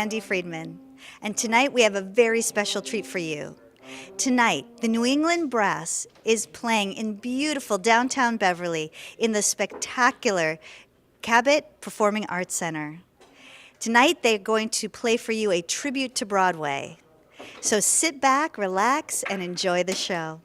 Andy Friedman, and tonight we have a very special treat for you. Tonight, the New England Brass is playing in beautiful downtown Beverly in the spectacular Cabot Performing Arts Center. Tonight, they're going to play for you a tribute to Broadway. So sit back, relax, and enjoy the show.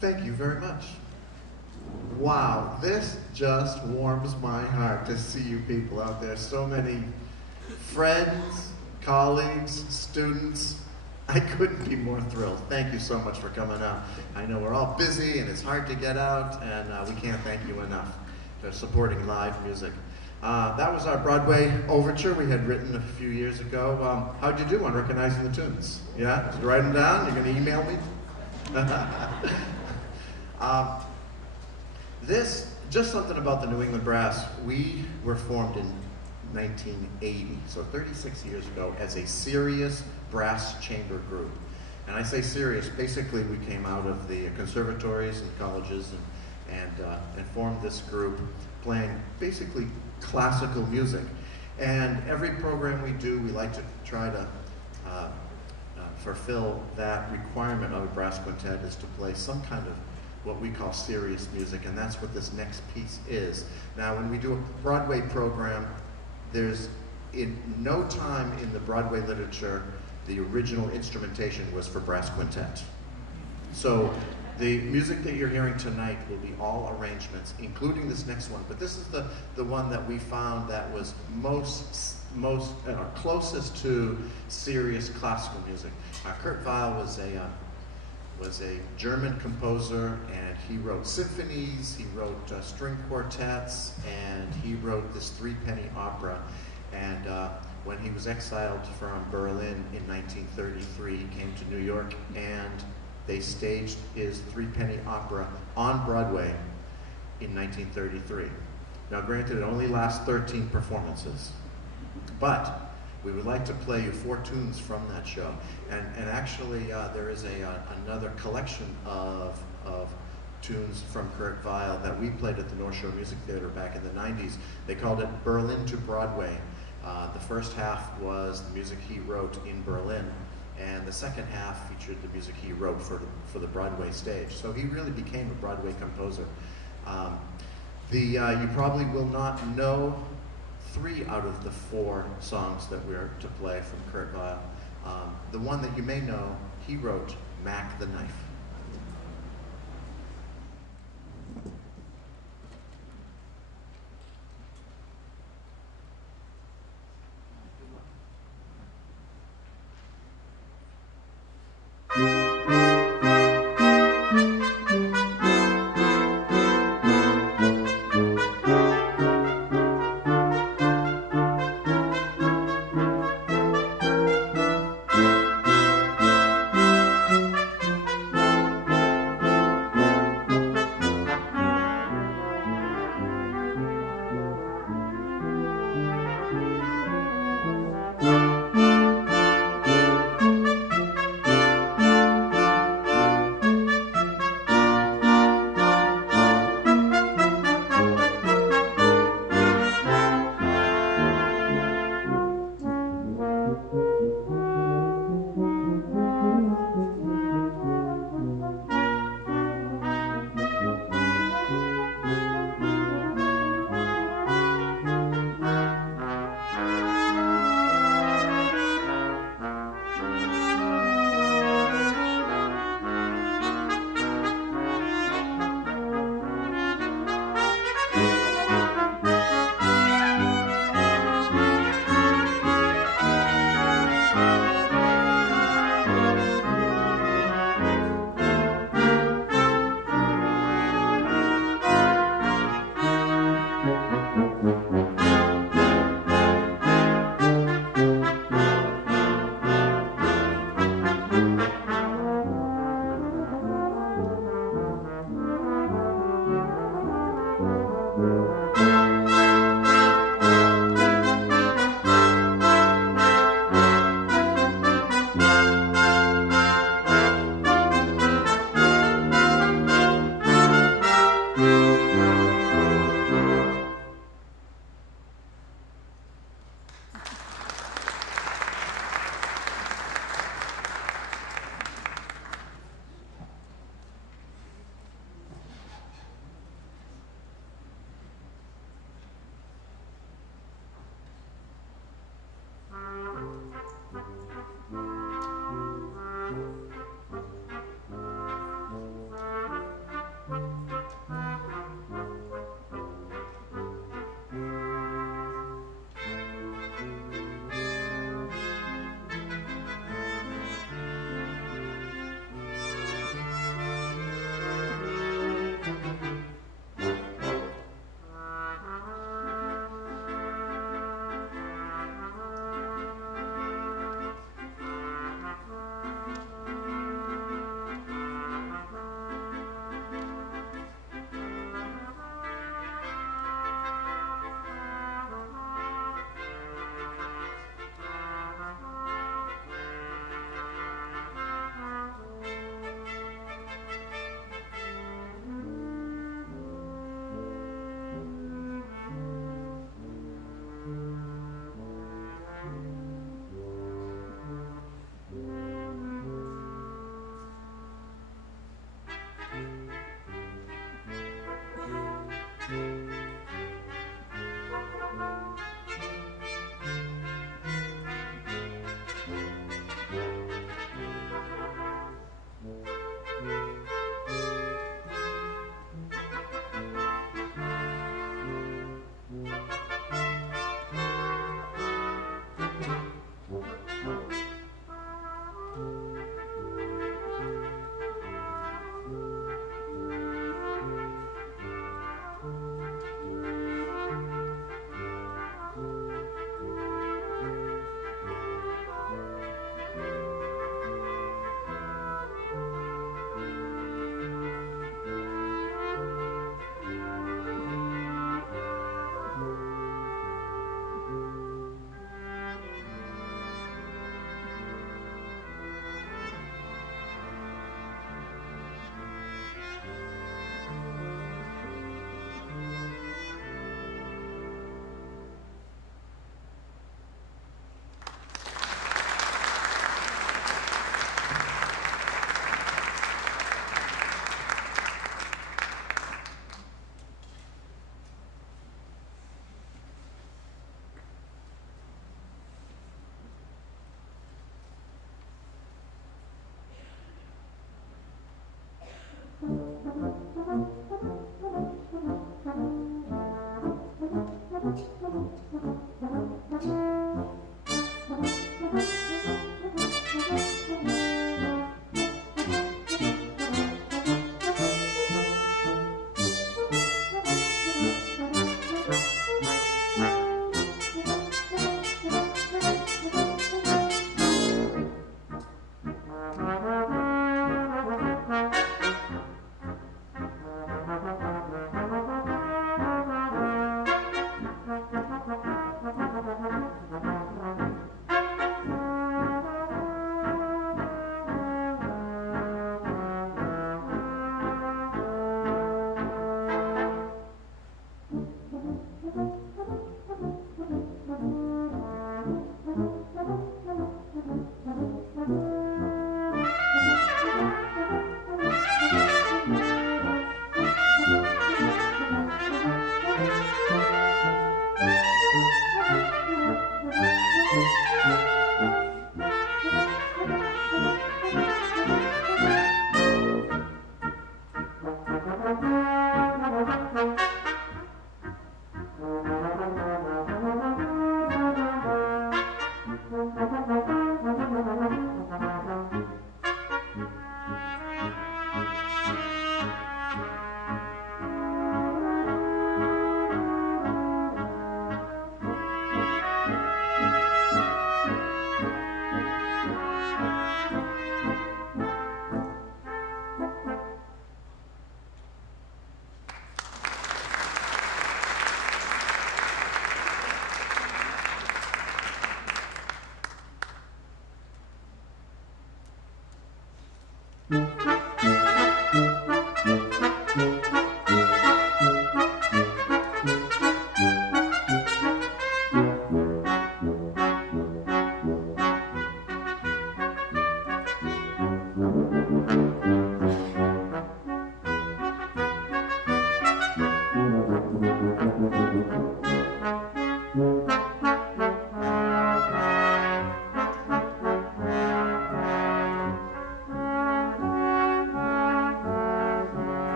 Thank you very much. Wow, this just warms my heart to see you people out there. So many friends, colleagues, students. I couldn't be more thrilled. Thank you so much for coming out. I know we're all busy and it's hard to get out, and we can't thank you enough for supporting live music. That was our Broadway overture we had written a few years ago. How'd you do on recognizing the tunes? Yeah? Did you write them down? You're going to email me? Just something about the New England Brass. We were formed in 1980, so 36 years ago, as a serious brass chamber group. And I say serious, basically we came out of the conservatories and colleges and formed this group playing basically classical music. And every program we do, we like to try to fulfill that requirement of a brass quintet, is to play some kind of what we call serious music, and that's what this next piece is. Now, when we do a Broadway program, there's in no time in the Broadway literature the original instrumentation was for brass quintet. So the music that you're hearing tonight will be all arrangements, including this next one. But this is the one that we found that was most closest to serious classical music. Kurt Weill was a German composer, and he wrote symphonies, he wrote string quartets, and he wrote this three-penny opera. And when he was exiled from Berlin in 1933, he came to New York, and they staged his three-penny opera on Broadway in 1933. Now granted, it only lasts 13 performances, but we would like to play you 4 tunes from that show. And actually, there is another collection of tunes from Kurt Weill that we played at the North Shore Music Theater back in the 90s. They called it Berlin to Broadway. The first half was the music he wrote in Berlin, and the second half featured the music he wrote for the Broadway stage. So he really became a Broadway composer. You probably will not know 3 out of the 4 songs that we're to play from Kurt Weill. The one that you may know, he wrote Mac the Knife.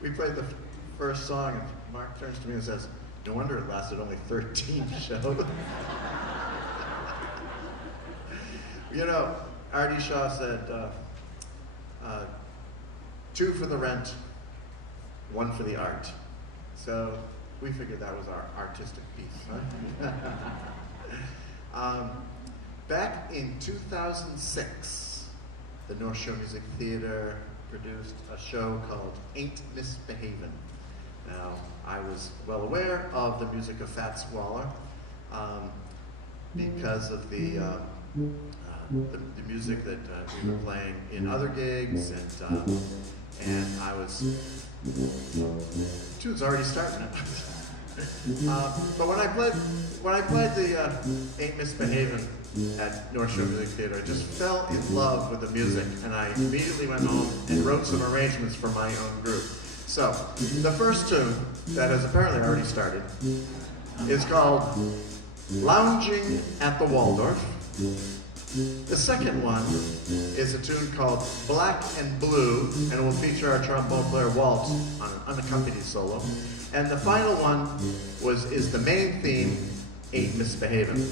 We played the first song, and Mark turns to me and says, "No wonder it lasted only 13 shows." You know, Artie Shaw said, 2 for the rent, 1 for the art. So we figured that was our artistic piece, huh? Back in 2006, the North Shore Music Theater produced a show called Ain't Misbehavin'. Now, I was well aware of the music of Fat Squalor because of the music that we were playing in other gigs, and I was, tune's already starting. But when I played the Ain't Misbehavin' at North Shore Music Theater, I just fell in love with the music, and I immediately went home and wrote some arrangements for my own group. So, the first tune, that has apparently already started, is called Lounging at the Waldorf. The second one is a tune called Black and Blue, and it will feature our trombone player Walt on an unaccompanied solo. And the final one is the main theme, Ain't Misbehavin'.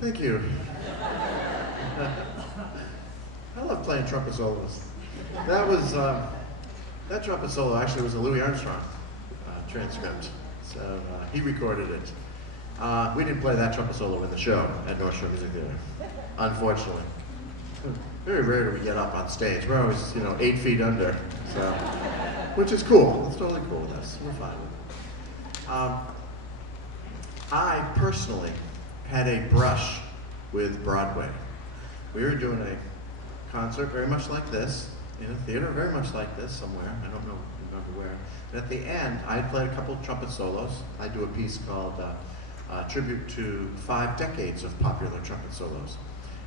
Thank you. I love playing trumpet solos. That trumpet solo actually was a Louis Armstrong transcript, so he recorded it. We didn't play that trumpet solo in the show at North Shore Music Theater, unfortunately. Very rare do we get up on stage. We're always, 8 feet under, so, which is cool. It's totally cool with us. We're fine with it. I personally had a brush with Broadway. We were doing a concert very much like this, in a theater very much like this somewhere. I don't remember where. And at the end, I had played a couple of trumpet solos. I do a piece called Tribute to 5 Decades of Popular Trumpet Solos.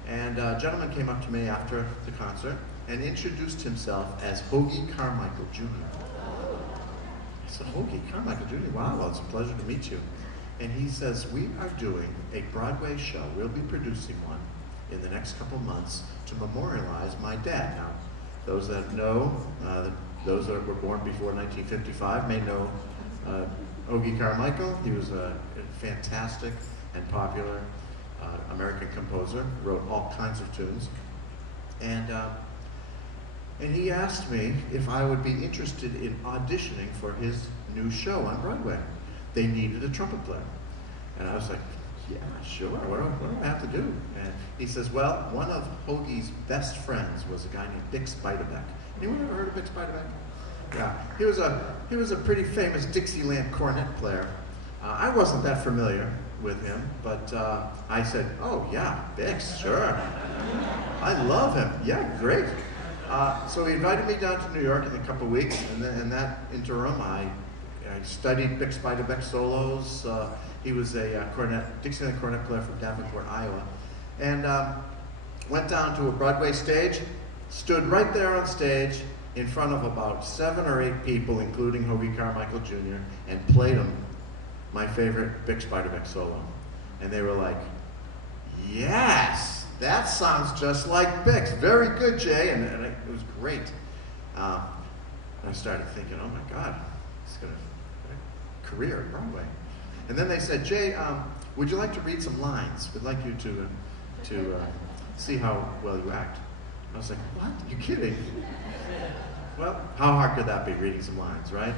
And a gentleman came up to me after the concert and introduced himself as Hoagie Carmichael Jr. I said, Hoagie Carmichael Jr., wow, well, it's a pleasure to meet you. And he says, we are doing a Broadway show. We'll be producing one in the next couple months to memorialize my dad. Now, those that know, those that were born before 1955 may know Hoagie Carmichael. He was a fantastic and popular American composer, wrote all kinds of tunes. And he asked me if I would be interested in auditioning for his new show on Broadway. They needed a trumpet player. And I was like, yeah, sure, what do I have to do? And he says, well, one of Hoagie's best friends was a guy named Bix Beiderbecke. Anyone ever heard of Bix Beiderbecke? Yeah, he was a pretty famous Dixieland cornet player. I wasn't that familiar with him, but I said, oh yeah, Bix, sure. I love him, yeah, great. So he invited me down to New York in a couple of weeks, and then in that interim, I studied Bix Beiderbecke solos. He was a Dixieland cornet player from Davenport, Iowa, and went down to a Broadway stage, stood right there on stage in front of about 7 or 8 people, including Hoagie Carmichael Jr., and played them my favorite Bix Beiderbecke solo. And they were like, yes, that sounds just like Bix. Very good, Jay. And it was great. And I started thinking, oh my God, he's got a career at Broadway. And then they said, Jay, would you like to read some lines? We'd like you to see how well you act. I was like, what? Are you kidding? Well, how hard could that be, reading some lines, right?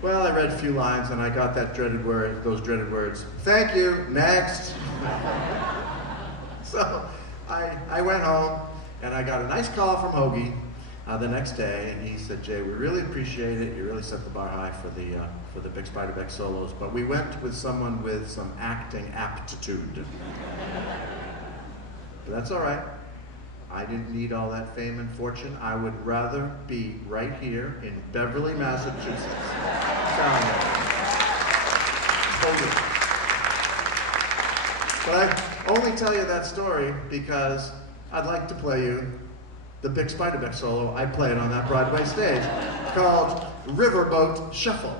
Well, I read a few lines and I got those dreaded words, thank you, next. So I went home and I got a nice call from Hoagie the next day, and he said, Jay, we really appreciate it. You really set the bar high for the Bix Beiderbecke solos, but we went with someone with some acting aptitude. But that's all right. I didn't need all that fame and fortune. I would rather be right here in Beverly, Massachusetts. But I only tell you that story because I'd like to play you the Bix Beiderbecke solo. I played on that Broadway stage called Riverboat Shuffle.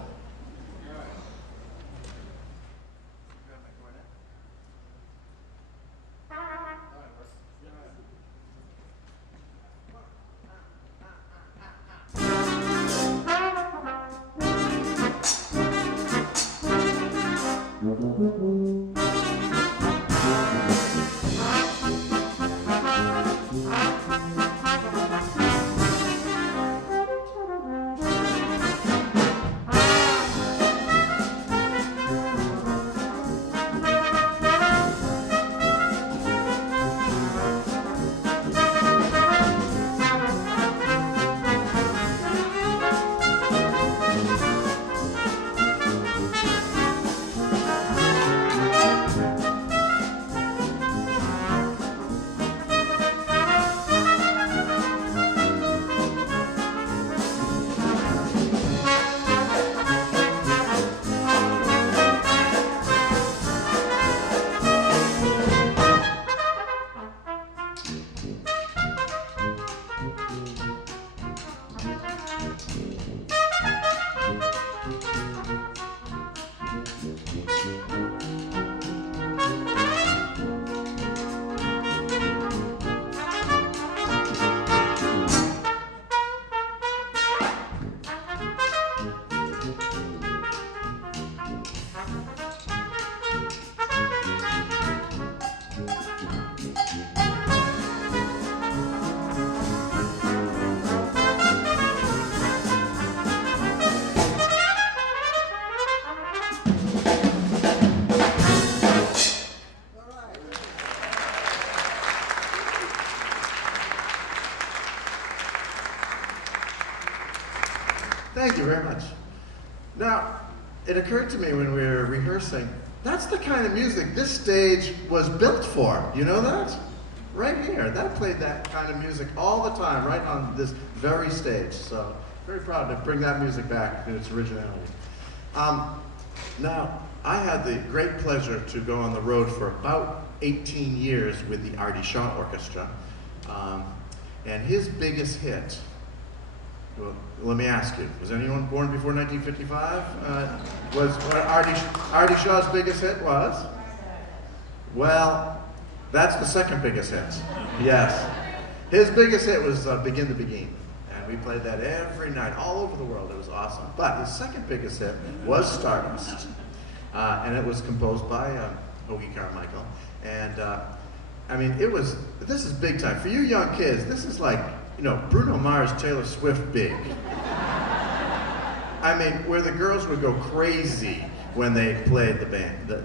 it occurred to me when we were rehearsing, that's the kind of music this stage was built for. You know that? Right here. That played that kind of music all the time, right on this very stage. So very proud to bring that music back to its originality. Now, I had the great pleasure to go on the road for about 18 years with the Artie Shaw Orchestra. And his biggest hit, well, let me ask you, was anyone born before 1955? Was what Artie Shaw's biggest hit was? Well, that's the second biggest hit. Yes. His biggest hit was Begin to Begin. And we played that every night, all over the world. It was awesome. But his second biggest hit was Stardust. And it was composed by Hoagie Carmichael. And I mean, this is big time. For you young kids, this is like, Bruno Mars, Taylor Swift big. I mean, where the girls would go crazy when they played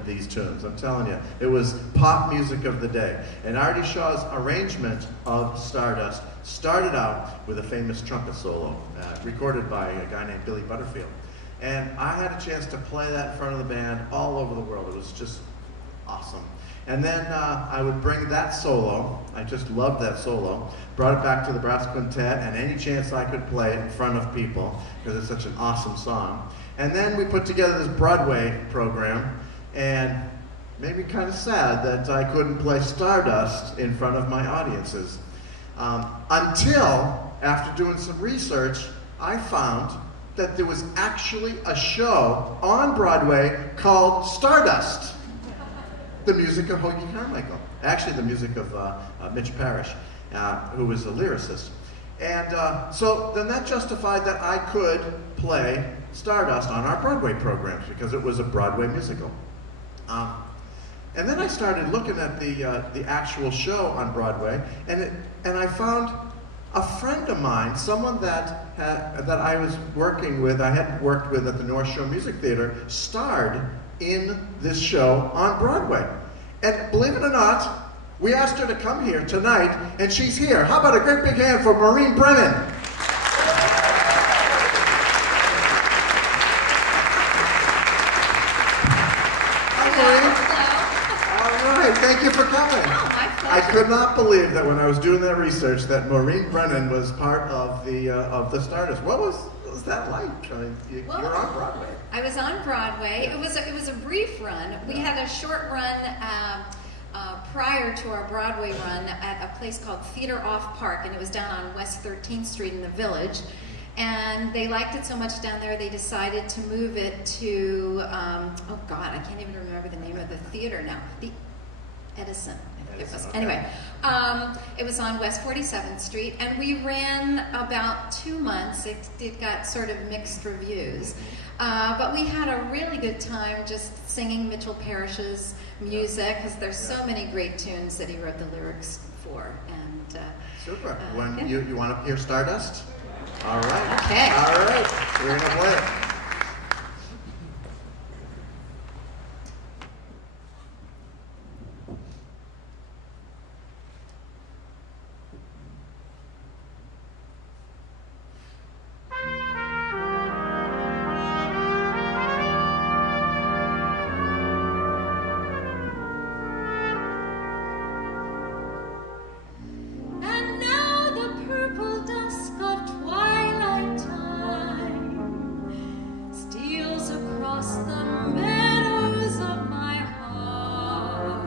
these tunes. I'm telling you, it was pop music of the day. And Artie Shaw's arrangement of Stardust started out with a famous trumpet solo, recorded by a guy named Billy Butterfield. And I had a chance to play that in front of the band all over the world. It was just awesome. And then I would bring that solo, I just loved that solo, brought it back to the brass quintet, and any chance I could play it in front of people, because it's such an awesome song. And then we put together this Broadway program, and made me kind of sad that I couldn't play Stardust in front of my audiences. Until, after doing some research, I found that there was actually a show on Broadway called Stardust. The music of Hoagie Carmichael. Actually, the music of Mitch Parrish, who was a lyricist. And so then that justified that I could play Stardust on our Broadway programs because it was a Broadway musical. And then I started looking at the actual show on Broadway, and I found a friend of mine, someone that I was working with, I had worked with at the North Shore Music Theater, starred in this show on Broadway. And believe it or not, we asked her to come here tonight, and she's here. How about a great big hand for Maureen Brennan? Hi, Maureen. Hello. All right, thank you for coming. Oh, my pleasure. I could not believe that when I was doing that research that Maureen Brennan was part of the Stardust. What was that like? I mean, you were on Broadway. I was on Broadway. It was a brief run. We had a short run prior to our Broadway run at a place called Theater Off Park, and it was down on West 13th Street in the Village. And they liked it so much down there, they decided to move it to, oh God, I can't even remember the name of the theater now. The Edison. It was. Okay. Anyway, it was on West 47th Street, and we ran about 2 months. It got sort of mixed reviews, but we had a really good time just singing Mitchell Parrish's music, because there's so many great tunes that he wrote the lyrics for. And Super. When you want to hear Stardust? All right. Okay. All right. We're gonna play it. And now the purple dusk of twilight time steals across the meadows of my heart.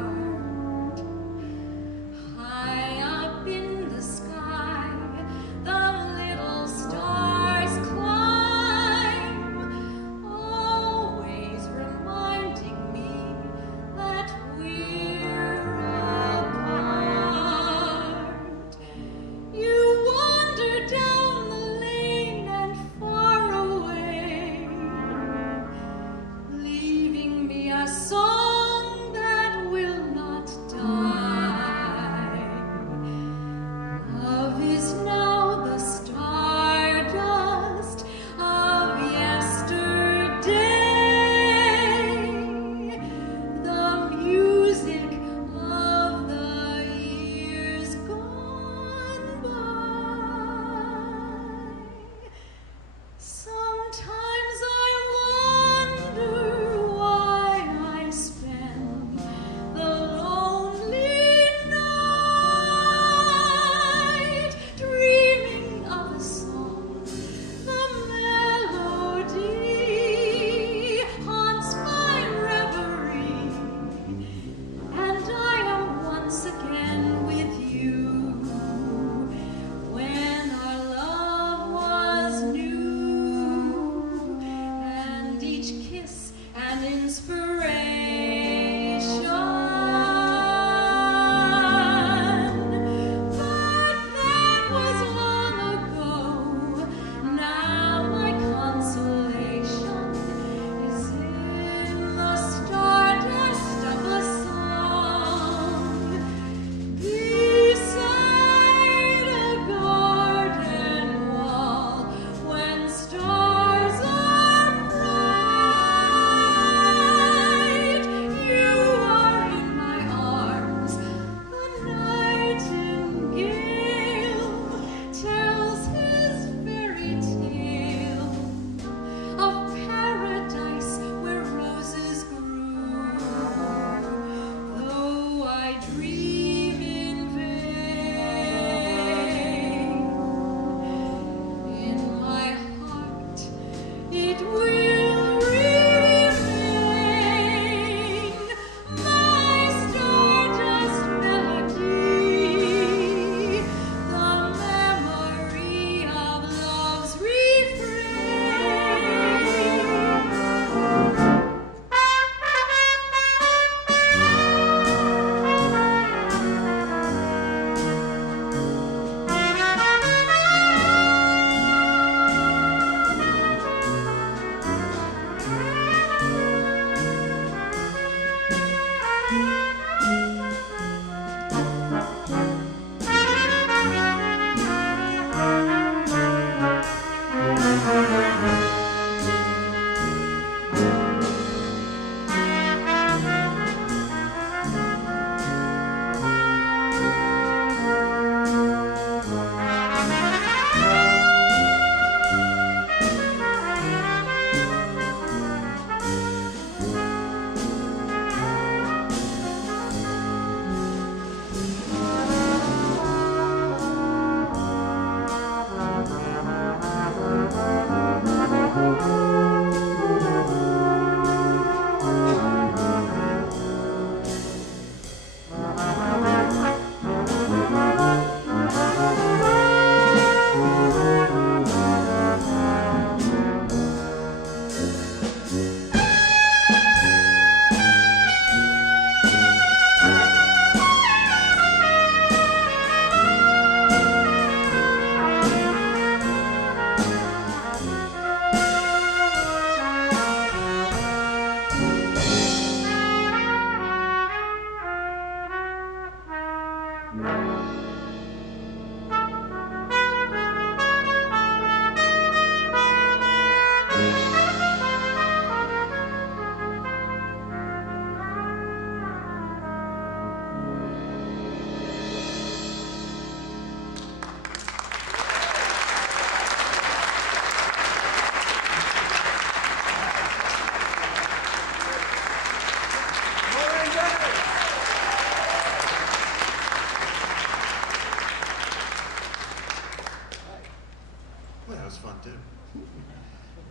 Well, that was fun too.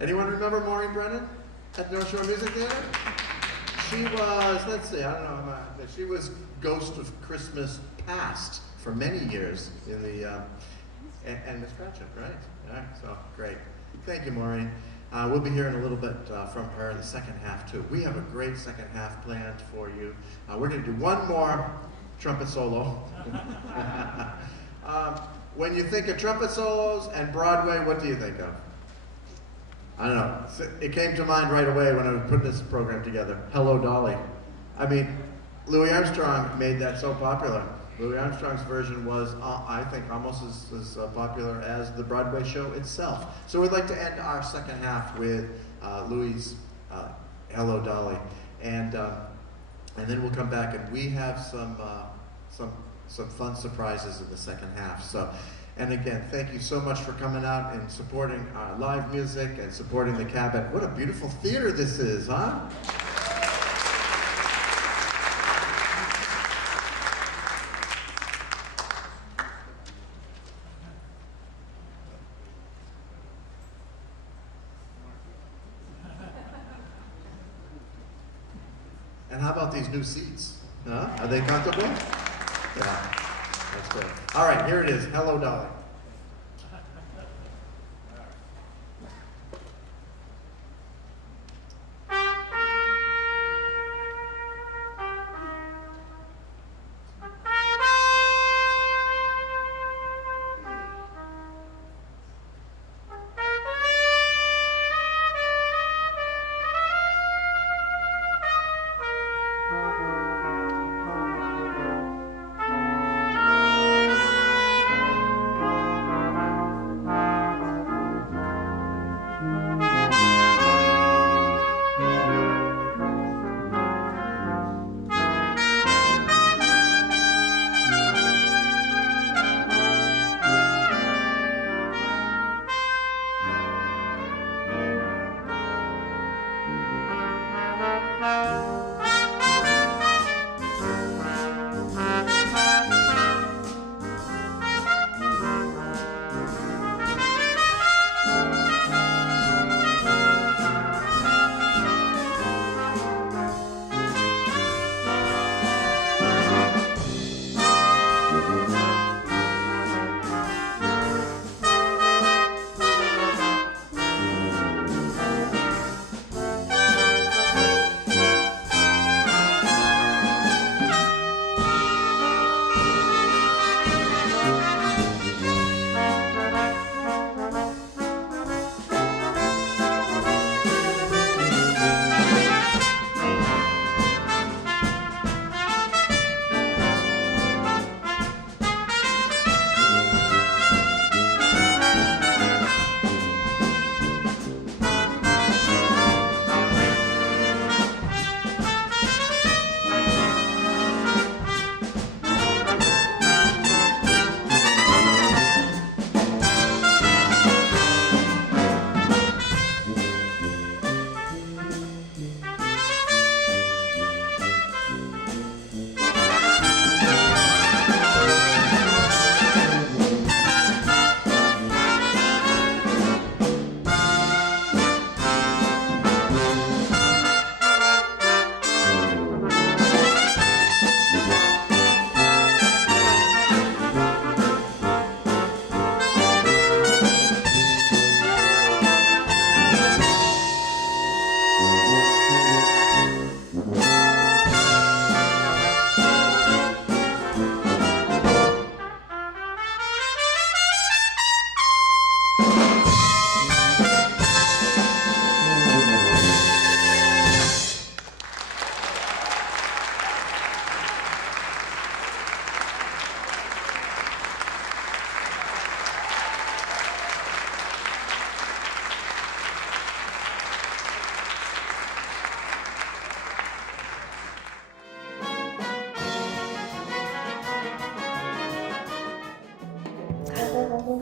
Anyone remember Maureen Brennan at North Shore Music Theater? She was, let's see, I don't know, she was Ghost of Christmas Past for many years in the, and Miss Gretchen, right? All right, so great. Thank you, Maureen. We'll be hearing a little bit from her in the second half too. We have a great second half planned for you. We're going to do one more trumpet solo. When you think of trumpet solos and Broadway, what do you think of? I don't know. It came to mind right away when I was putting this program together. Hello, Dolly. I mean, Louis Armstrong made that so popular. Louis Armstrong's version was, I think, almost as popular as the Broadway show itself. So we'd like to end our second half with Louis' Hello, Dolly. And then we'll come back and we have some fun surprises in the second half. So, and again, thank you so much for coming out and supporting live music and supporting the Cabot. What a beautiful theater this is, huh? And how about these new seats? Huh? Are they comfortable? Yeah, that's good. All right, here it is. Hello, Dolly.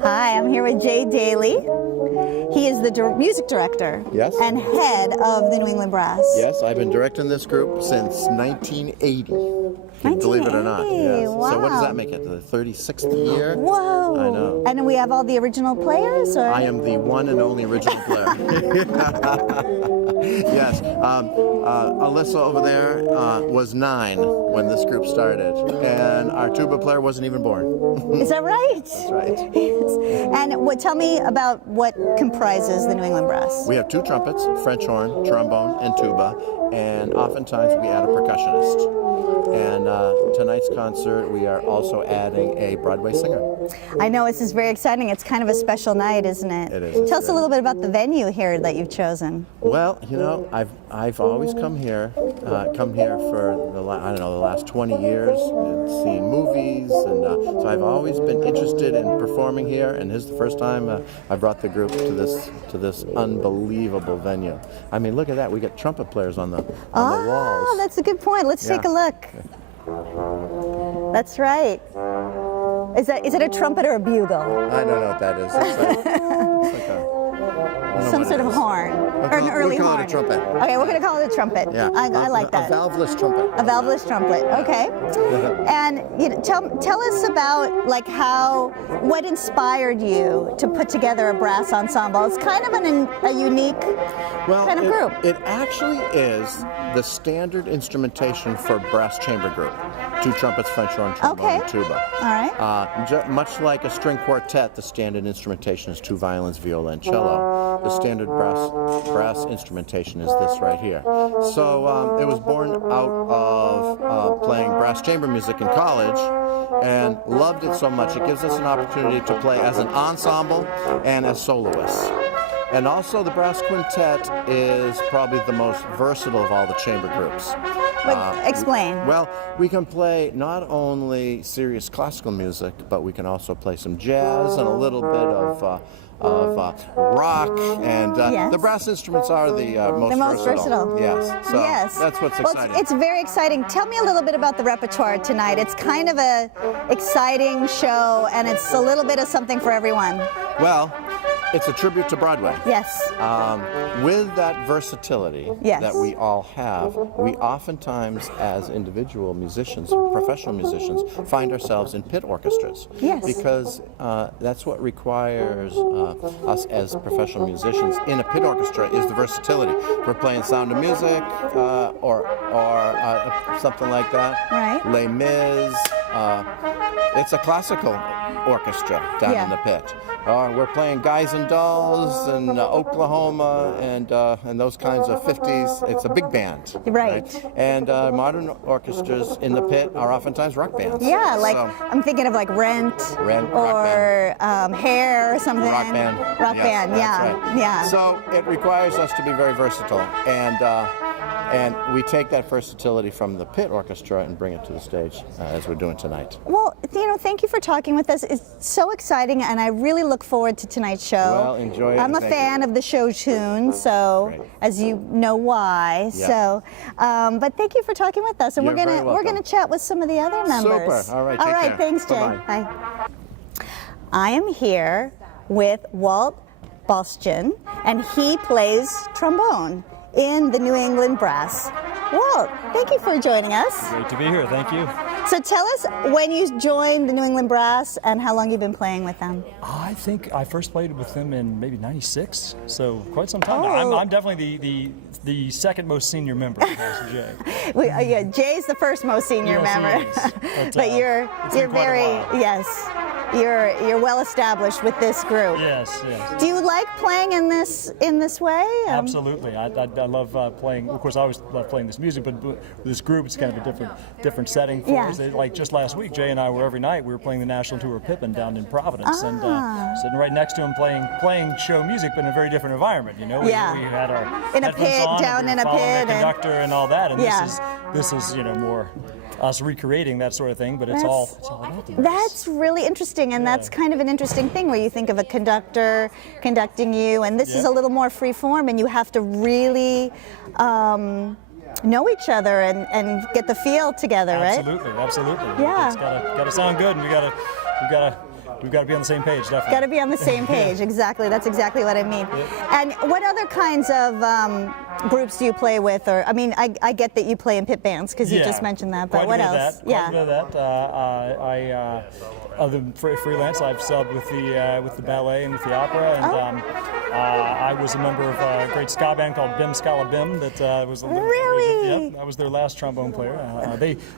Hi, I'm here with Jay Daly. He is the music director Yes. and head of the New England Brass. Yes, I've been directing this group since 1980. Believe it or not. 1980, Yes. So what does wow. that make it? The 36th year? Whoa! I know. And we have all the original players, or? I am the one and only original player. Yes. Alyssa over there was 9 when this group started, and our tuba player wasn't even born. Is that right? That's right. Yes. And tell me about what comprises the New England Brass. We have 2 trumpets, French horn, trombone, and tuba, and oftentimes we add a percussionist. And tonight's concert, we are also adding a Broadway singer. I know this is very exciting. It's kind of a special night, isn't it? It is. Tell us a little bit about the venue here that you've chosen. Well, you know, I've always come here for the last 20 years, and seen movies, and so I've always been interested in performing here. And this is the first time I brought the group to this unbelievable venue. I mean, look at that! We got trumpet players on the walls. Oh, that's a good point. Let's take a look. That's right. Is it a trumpet or a bugle? I don't know what that is. It's like Some sort of horn or an early we'll call horn. it a trumpet. Okay, we're going to call it a trumpet. Yeah, I like that. A valveless trumpet. A valveless trumpet. Okay. And tell us about what inspired you to put together a brass ensemble. It's kind of a unique kind of group. It actually is the standard instrumentation for brass chamber group. 2 trumpets, French horn, trombone, and tuba. All right. Much like a string quartet, the standard instrumentation is 2 violins, viola, and cello. The standard brass instrumentation is this right here. So it was born out of playing brass chamber music in college, and loved it so much. It gives us an opportunity to play as an ensemble and as soloists. And also the brass quintet is probably the most versatile of all the chamber groups. Explain. Well, we can play not only serious classical music, but we can also play some jazz and a little bit of rock. And Yes. the brass instruments are the most versatile. Yes. So yes. that's what's Well, exciting. it's very exciting. Tell me a little bit about the repertoire tonight. It's kind of a exciting show, and it's a little bit of something for everyone. Well, it's a tribute to Broadway. Yes. With that versatility Yes. that we all have, we oftentimes, as individual musicians, professional musicians, find ourselves in pit orchestras. Yes. Because that's what requires us as professional musicians in a pit orchestra is the versatility. We're playing Sound of Music or something like that. Right. Les Mis. It's a classical orchestra down in the pit. We're playing Guys and Dolls and Oklahoma and those kinds of 50s. It's a big band. Right. And modern orchestras in the pit are oftentimes rock bands. Yeah, like So, I'm thinking of like Rent, Rent, or Hair or something. rock band. Rock Yes, band, that's yeah, right. yeah. So it requires us to be very versatile, and we take that versatility from the pit orchestra and bring it to the stage as we're doing tonight. Well, thank you for talking with us. It's so exciting, and I really look forward to tonight's show. Well, enjoy it. I'm a and thank fan you. of the show tune, so Great. as you know why. Yeah. So, but thank you for talking with us, and You're we're very welcome. gonna chat with some of the other members. Super. All right. All Take right. care. Thanks, Jay. Bye-bye. Bye. I am here with Walt Bastian, and he plays trombone in the New England Brass. Walt, thank you for joining us. Great to be here, thank you. So tell us when you joined the New England Brass and how long you've been playing with them. I think I first played with them in maybe '96, so quite some time now. Oh. I'm definitely the second most senior member of Master Jay. Yeah, Jay's the first most senior Yes, he member, is. but you're it's been quite a very while. yes, you're well established with this group. Yes, yes. Do you like playing in this way? Absolutely. I love playing. Of course, I always love playing this music, but with this group, it's kind of a different setting for Yeah. us. Like just last week, Jay and I were every night. We were playing the national tour of Pippin down in Providence, and sitting right next to him playing show music, but in a very different environment. You know, we Yeah. had our In a headphones pit, on, down and we in were a following pit, the and- conductor and all that. And Yeah. this is more us recreating that sort of thing, but it's all about the That's really interesting, and that's kind of an interesting thing where you think of a conductor conducting you, and this is Yeah. a little more free form, and you have to really know each other and get the feel together, right? Absolutely. Yeah. It's gotta sound good, and we gotta we've got to be on the same page, definitely. Got to be on the same page. Exactly. That's exactly what I mean. And what other kinds of groups do you play with? Or I mean, I get that you play in pit bands because you just mentioned that. But what else? Quite a bit of that. Other than freelance, I've subbed with the ballet and with the opera, and I was a member of a great ska band called Bim Scala Bim. That was really. Yep, I was their last trombone player.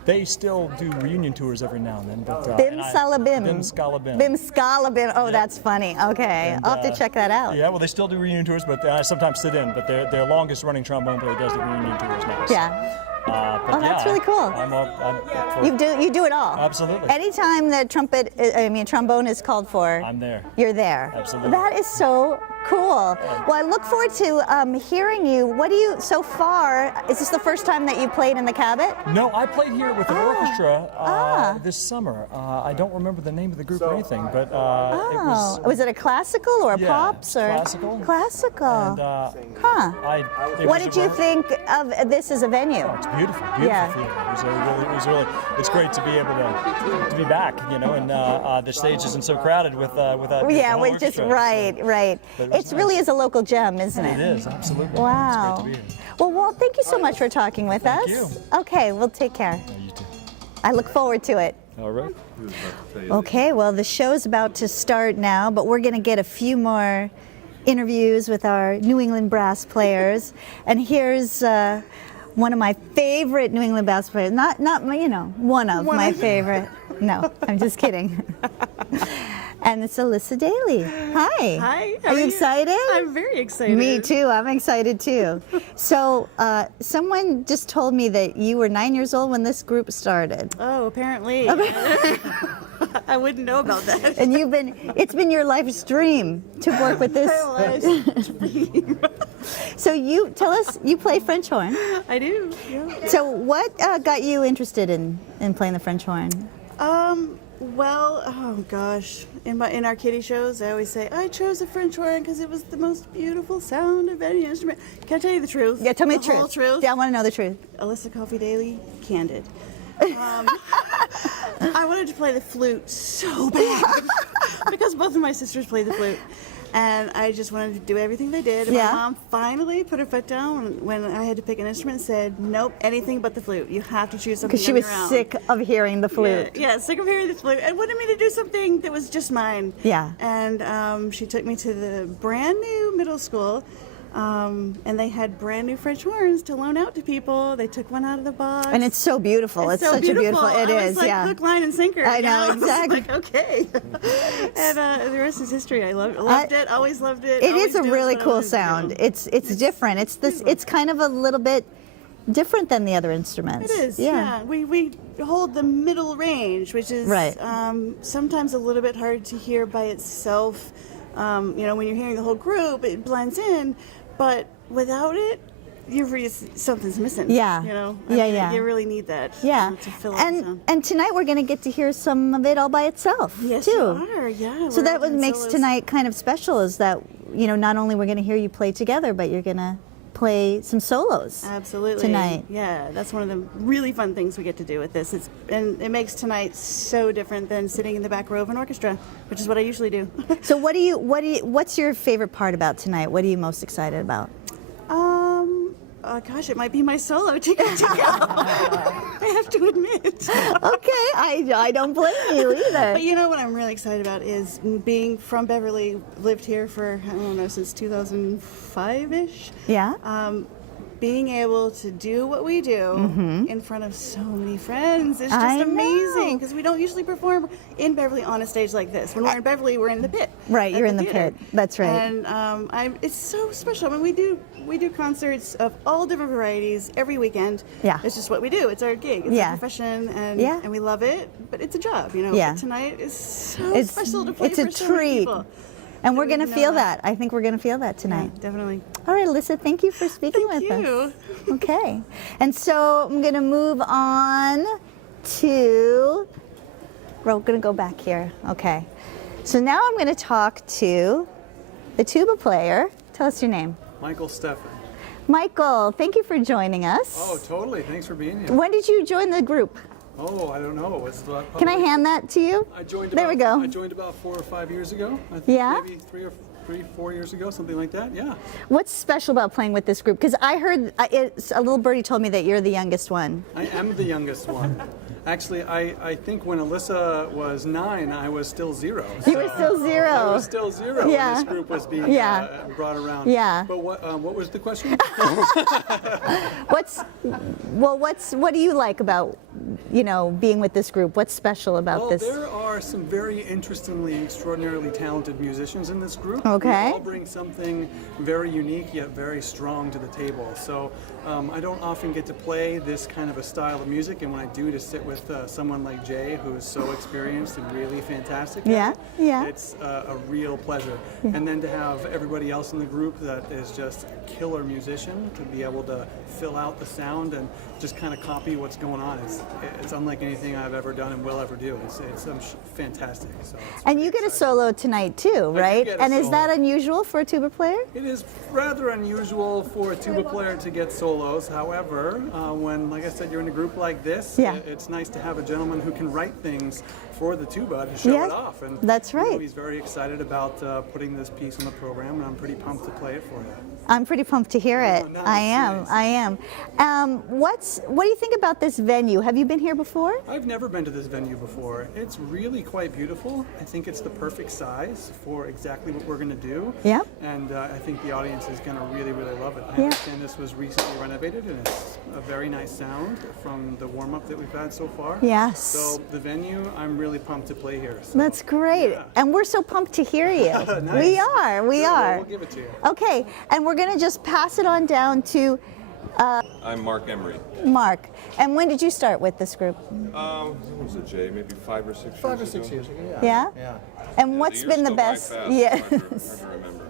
They still do reunion tours every now and then. But Bim Scala Bim. Bim Scala Bim. Bim Scala Bim. Oh, that's funny. Okay, And, I'll have to check that out. Yeah, well, they still do reunion tours, but I sometimes sit in. But their longest running trombone player does the reunion tours now. Yeah. But that's really cool. You do it all. Absolutely. Anytime the trombone is called for, I'm there. You're there. Absolutely. That is so cool. Well, I look forward to hearing you. What do you, so far, is this the first time that you played in the Cabot? No, I played here with an orchestra this summer. I don't remember the name of the group or anything, but it was it a classical or a pops? Or classical. Classical. And, what did you think of this as a venue? Oh, it's beautiful, beautiful theater. It was really, it's great to be able to be back, and the stage isn't so crowded with that. Yeah, with just right. It really is a local gem, isn't it? It is, absolutely. Wow. It's great to be here. Well, Walt, thank you so much for talking with us. Thank you. Okay, well, take care. Yeah, you too. I look forward to it. All right. Okay, well, the show's about to start now, but we're going to get a few more interviews with our New England brass players. And here's one of my favorite New England brass players. Not one of my favorite. No, I'm just kidding. And it's Alyssa Daly. Hi. Hi. Are you excited? I'm very excited. Me too. I'm excited too. So, someone just told me that you were 9 years old when this group started. Oh, apparently. I wouldn't know about that. And it's been your life's dream to work with this. So you tell us, you play French horn. I do. Yeah. So what got you interested in playing the French horn? Well, oh gosh, in our kiddie shows, I always say I chose the French horn because it was the most beautiful sound of any instrument. Can I tell you the truth? Yeah, tell me the truth. Whole truth. Yeah, I want to know the truth. Alyssa Coffee Daly, candid. I wanted to play the flute so bad because both of my sisters played the flute. And I just wanted to do everything they did. And my mom finally put her foot down when I had to pick an instrument and said, nope, anything but the flute. You have to choose something Because she was sick of hearing the flute. Yeah, sick of hearing the flute and wanted me to do something that was just mine. Yeah. And she took me to the brand new middle school. And they had brand new French horns to loan out to people. They took one out of the box. And it's so beautiful. It's so such beautiful. a beautiful, It is, like hook, line, and sinker. I know, exactly. I was like, okay. And the rest is history. I loved it, always loved it. It is a really cool sound. It's different. It's kind of a little bit different than the other instruments. It is, yeah. We hold the middle range, which is sometimes a little bit hard to hear by itself. When you're hearing the whole group, it blends in. But without it, something's missing. Yeah. You really need that. Yeah. To fill out the sound. And tonight we're going to get to hear some of it all by itself. Yes, too. you are. Yeah. So that what makes tonight kind of special is that not only we're going to hear you play together, but you're going to play some solos. Absolutely. Tonight. Yeah, that's one of the really fun things we get to do with this. And it makes tonight so different than sitting in the back row of an orchestra, which is what I usually do. So what's your favorite part about tonight? What are you most excited about? Gosh, it might be my solo ticket to go. I have to admit. Okay, I don't blame you either. But what I'm really excited about is being from Beverly, lived here for, I don't know, since 2005-ish. Yeah. Being able to do what we do in front of so many friends is just amazing because we don't usually perform in Beverly on a stage like this. When we're in Beverly, we're in the pit. Right, you're in the pit. That's right. And it's so special. I mean, we do concerts of all different varieties every weekend. Yeah. It's just what we do. It's our gig. It's our profession, and we love it. But it's a job, Yeah. But tonight is so special to play for so many people. And we're going to feel that. I think we're going to feel that tonight. Yeah, definitely. All right, Alyssa, thank you for speaking with us. Thank you. Okay. And so I'm going to move on to, we're going to go back here. Okay. So now I'm going to talk to the tuba player. Tell us your name. Michael Steffen. Michael, thank you for joining us. Oh, totally. Thanks for being here. When did you join the group? Oh, I don't know. It's Can I hand that to you? I joined. There we go. I joined about 4 or 5 years ago. I think Yeah? maybe 4 years ago, something like that. Yeah. What's special about playing with this group? Because I heard a little birdie told me that you're the youngest one. I am the youngest one. Actually, I think when Alyssa was 9, I was still 0. You were still 0. I was still 0 Yeah. when this group was being brought around. Yeah. But what was the question? What do you like about, being with this group? What's special about Well, this? there are some very interestingly, extraordinarily talented musicians in this group. Okay. Who all bring something very unique yet very strong to the table. So I don't often get to play this kind of a style of music, and when I do, to sit with someone like Jay, who is so experienced and really fantastic. Yeah, yeah. It's a real pleasure. And then to have everybody else in the group that is just a killer musician, to be able to fill out the sound and just kind of copy what's going on. It's unlike anything I've ever done and will ever do. It's fantastic. So And you get a solo tonight too, right? get a And is solo. that unusual for a tuba player? It is rather unusual for a tuba player to get solos. However, when, like I said, you're in a group like this, Yeah. it's nice to have a gentleman who can write things for the tuba to show Yeah, it off. And that's right. He's very excited about putting this piece on the program, and I'm pretty pumped to play it for you. I'm pretty pumped to hear it. Oh, nice, I am. nice. I am. What do you think about this venue? Have you been here before? I've never been to this venue before. It's really quite beautiful. I think it's the perfect size for exactly what we're going to do. Yeah. And I think the audience is going to really, really love it. I Yeah. understand this was recently renovated, and it's a very nice sound from the warm-up that we've had so far. Yes. So the venue, I'm really pumped to play here. So. That's great. Yeah. And we're so pumped to hear you. Nice. We are. We Good, well, are. we'll give it to you. Okay. And we're going to just pass it on down to I'm Mark Emery. Mark. And when did you start with this group? What was it, Jay? Maybe 5 or 6 years 5 or 6 ago? years ago, Yeah? Yeah. And what's The years been the go by best? fast. Yeah. Hard to remember.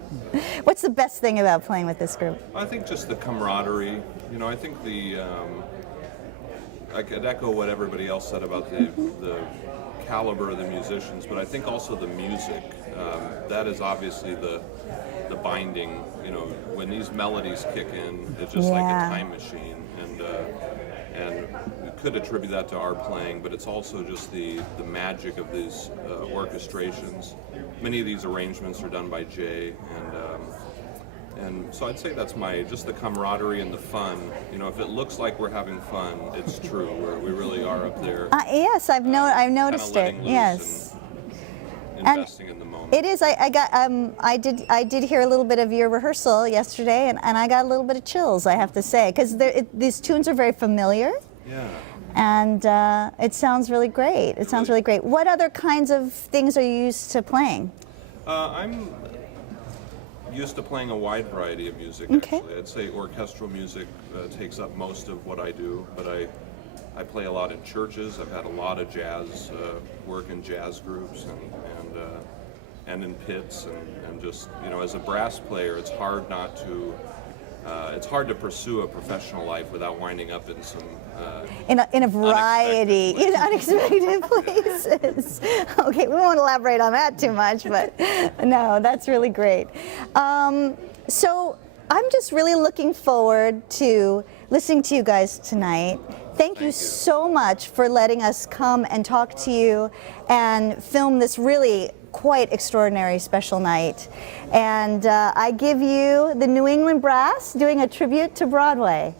What's the best thing about playing with this group? I think just the camaraderie. I think I could echo what everybody else said about the caliber of the musicians, but I think also the music. That is obviously the binding. When these melodies kick in, it's just like Yeah. a time machine, and we could attribute that to our playing, but it's also just the magic of these orchestrations. Many of these arrangements are done by Jay, and so I'd say that's just the camaraderie and the fun. If it looks like we're having fun, it's true. We really are up there. Yes, I've noticed it. letting loose Yes. and investing in the moment. It is. I did hear a little bit of your rehearsal yesterday, and I got a little bit of chills, I have to say, because these tunes are very familiar, Yeah. and it sounds really great. It sounds really great. What other kinds of things are you used to playing? I'm used to playing a wide variety of music. Okay. Actually, I'd say orchestral music takes up most of what I do, but I play a lot in churches. I've had a lot of jazz work in jazz groups and in pits, and just as a brass player, it's hard to pursue a professional life without winding up in some In a variety, Unexpected in unexpected places. Okay, we won't elaborate on that too much, but no, that's really great. So I'm just really looking forward to listening to you guys tonight. Thank you so much for letting us come and talk to you and film this really quite extraordinary special night. And I give you the New England Brass doing a tribute to Broadway.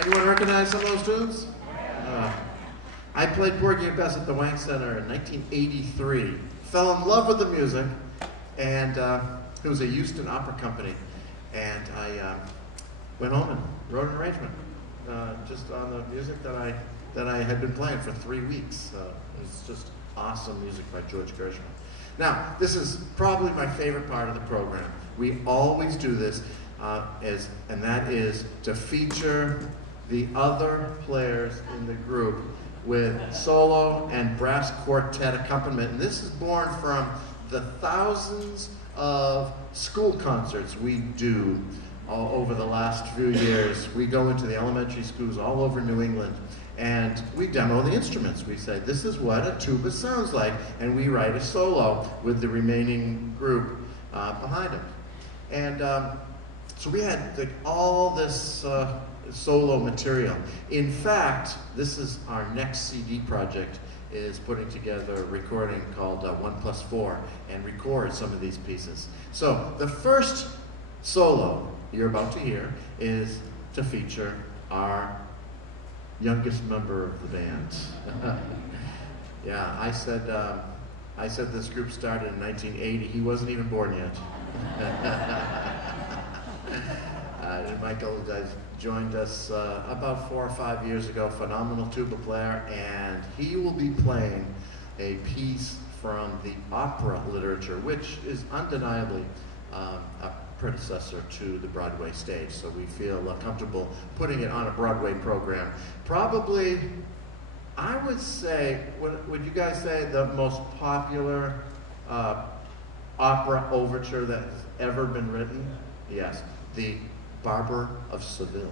Anyone recognize some of those tunes? I played Porgy and Bess at the Wank Center in 1983. Fell in love with the music, and it was a Houston opera company. And I went home and wrote an arrangement just on the music that I had been playing for 3 weeks. It was just awesome music by George Gershwin. Now, this is probably my favorite part of the program. We always do this, and that is to feature the other players in the group with solo and brass quartet accompaniment. And this is born from the thousands of school concerts we do all over the last few years. We go into the elementary schools all over New England, and we demo the instruments. We say, this is what a tuba sounds like, and we write a solo with the remaining group behind it. And so we had all this solo material. In fact, this is our next CD project, is putting together a recording called 1+4 and record some of these pieces. So the first solo you're about to hear is to feature our youngest member of the band. Yeah, I said this group started in 1980. He wasn't even born yet. Michael joined us about 4 or 5 years ago, phenomenal tuba player, and he will be playing a piece from the opera literature, which is undeniably a predecessor to the Broadway stage, so we feel comfortable putting it on a Broadway program. Probably, I would say, would you guys say the most popular opera overture that has ever been written? Yes, The Barber of Seville.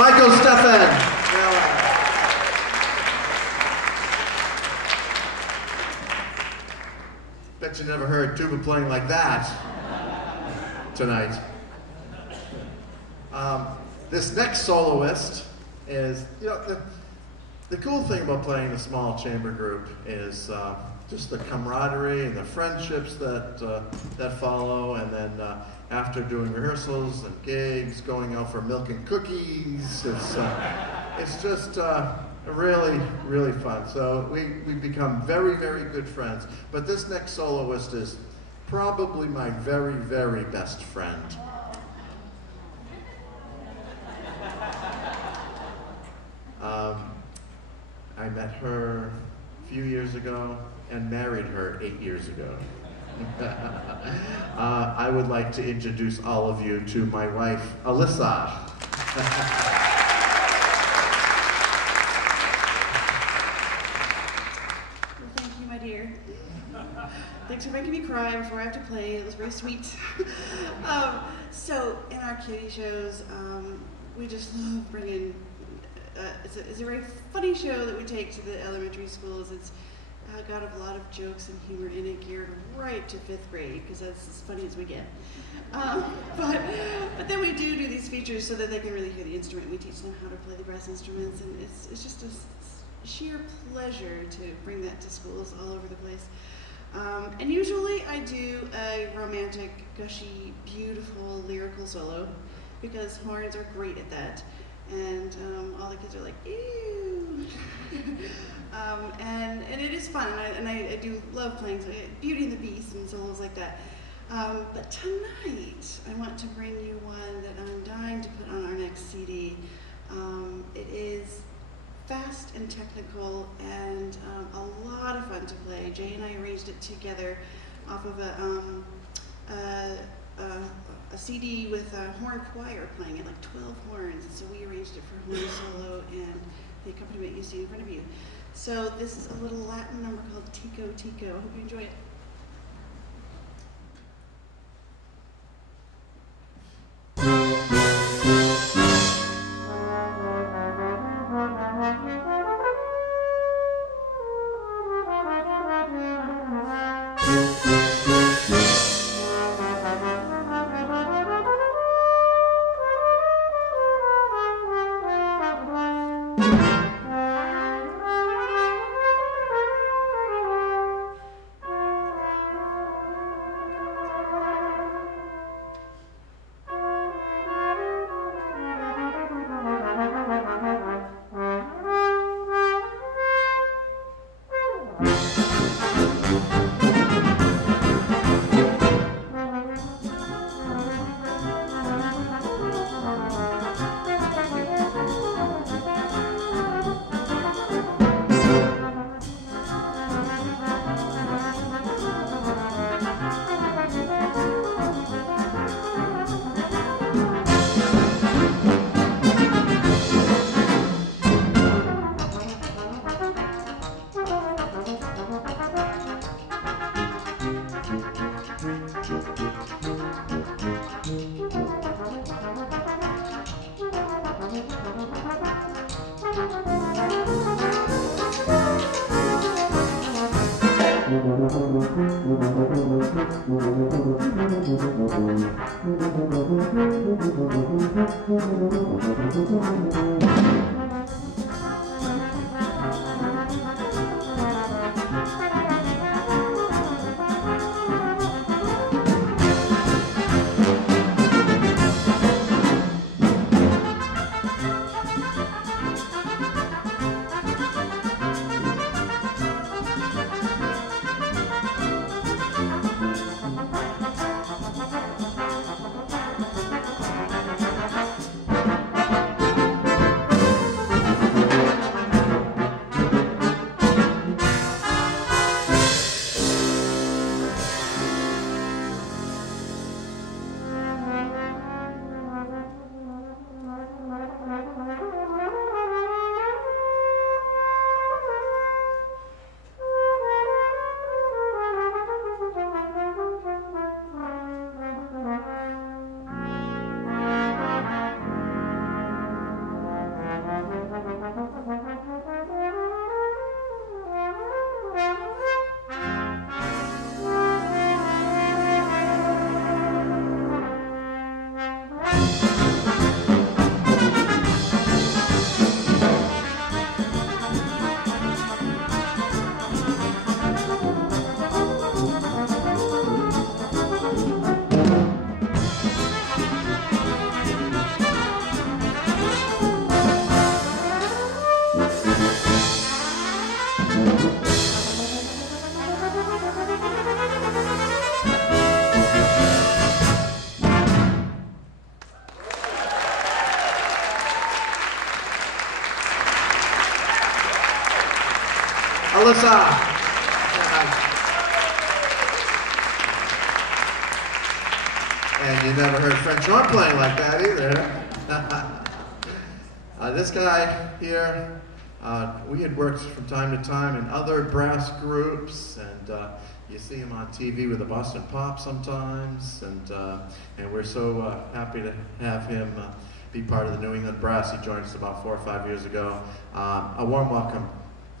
Michael Stephan. Bet you never heard tuba playing like that tonight. This next soloist is, the cool thing about playing a small chamber group is just the camaraderie and the friendships that follow, and then after doing rehearsals and gigs, going out for milk and cookies, it's just really, really fun. So we become very, very good friends. But this next soloist is probably my very, very best friend. I met her a few years ago and married her 8 years ago. I would like to introduce all of you to my wife, Alyssa. Well, thank you, my dear. Thanks for making me cry before I have to play. It was very sweet. So in our cutie shows, we just love bringing. It's a very funny show that we take to the elementary schools. It's got a lot of jokes and humor in it, geared right to 5th grade, because that's as funny as we get. But then we do these features so that they can really hear the instrument. We teach them how to play the brass instruments, and it's just a sheer pleasure to bring that to schools all over the place. And usually I do a romantic, gushy, beautiful, lyrical solo, because horns are great at that. And all the kids are like, ew. And it is fun, and I do love playing Beauty and the Beast and solos like that. But tonight, I want to bring you one that I'm dying to put on our next CD. It is fast and technical and a lot of fun to play. Jay and I arranged it together off of a CD with a horn choir playing it, like 12 horns. So we arranged it for horn solo and the accompaniment you see in front of you. So this is a little Latin number called Tico Tico. I hope you enjoy it. And you never heard French horn playing like that either. This guy here, we had worked from time to time in other brass groups, and you see him on TV with the Boston Pop sometimes, and we're so happy to have him be part of the New England Brass. He joined us about 4 or 5 years ago. A warm welcome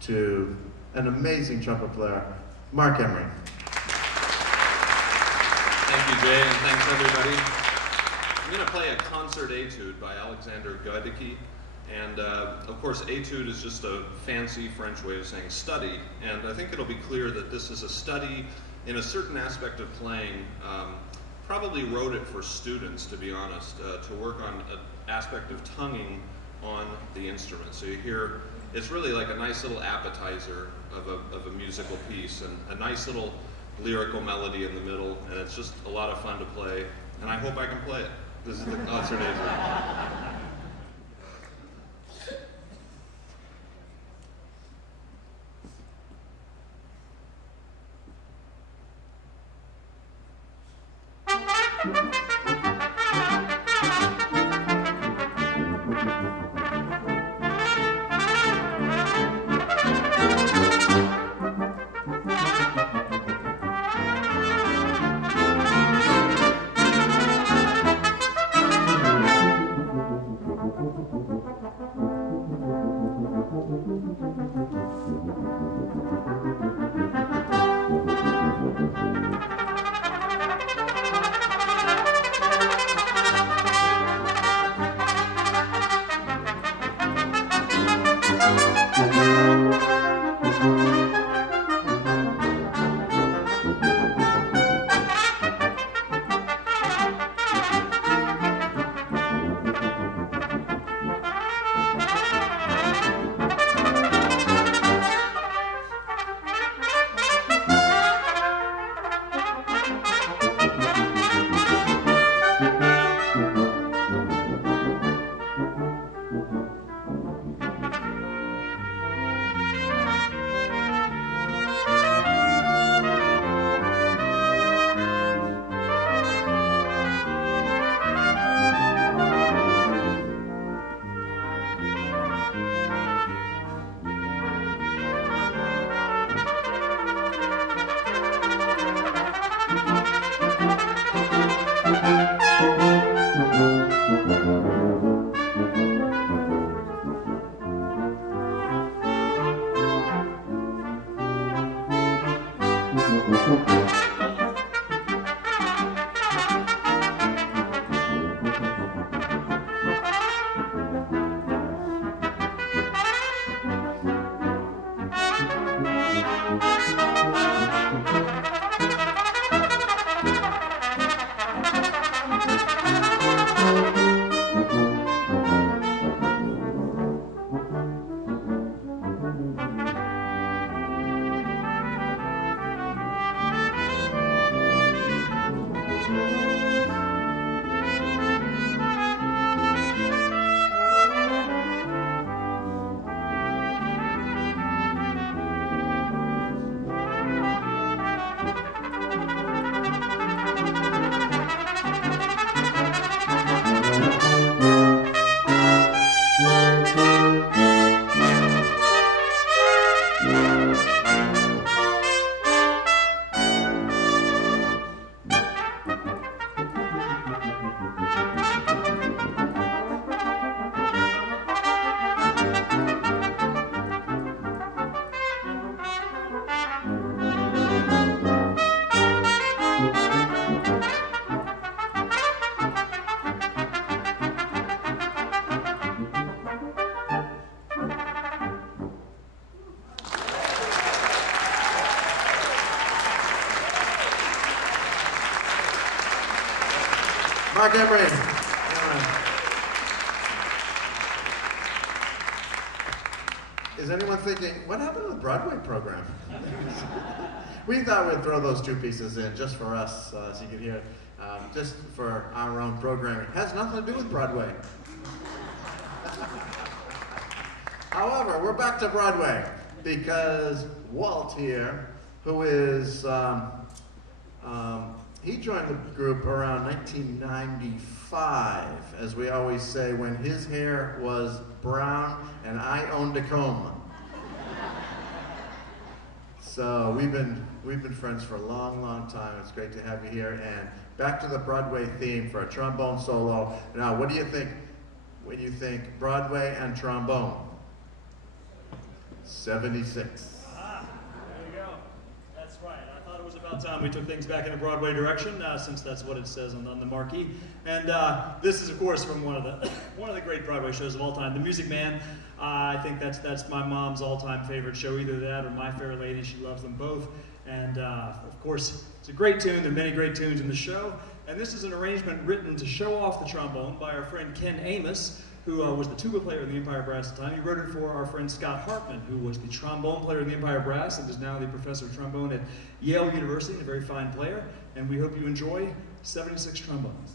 to an amazing trumpet player, Mark Emery. Thank you, Jay, and thanks everybody. I'm going to play a concert etude by Alexander Godecki. And of course, etude is just a fancy French way of saying study. And I think it'll be clear that this is a study in a certain aspect of playing. Probably wrote it for students, to be honest, to work on an aspect of tonguing on the instrument. So you hear, it's really like a nice little appetizer of a musical piece, and a nice little lyrical melody in the middle, and it's just a lot of fun to play, and I hope I can play it. This is the concert etude. Mark Emery. Is anyone thinking, what happened to the Broadway program? We thought we'd throw those two pieces in just for us, so you could hear, just for our own programming. It has nothing to do with Broadway. However, we're back to Broadway. because Walt here, who is, he joined the group around 1995, as we always say, when his hair was brown and I owned a comb. So we've been friends for a long, long time. It's great to have you here. And back to the Broadway theme for a trombone solo. Now, what do you think when you think Broadway and trombone? 76. There you go. That's right. I thought it was about time we took things back in a Broadway direction, since that's what it says on the marquee. And this is, of course, from one of the great Broadway shows of all time, The Music Man. I think that's my mom's all-time favorite show, either that or My Fair Lady. She loves them both. And of course, it's a great tune. There are many great tunes in the show. And this is an arrangement written to show off the trombone by our friend Ken Amos, who was the tuba player in the Empire Brass at the time. He wrote it for our friend Scott Hartman, who was the trombone player in the Empire Brass and is now the professor of trombone at Yale University, and a very fine player. And we hope you enjoy 76 Trombones.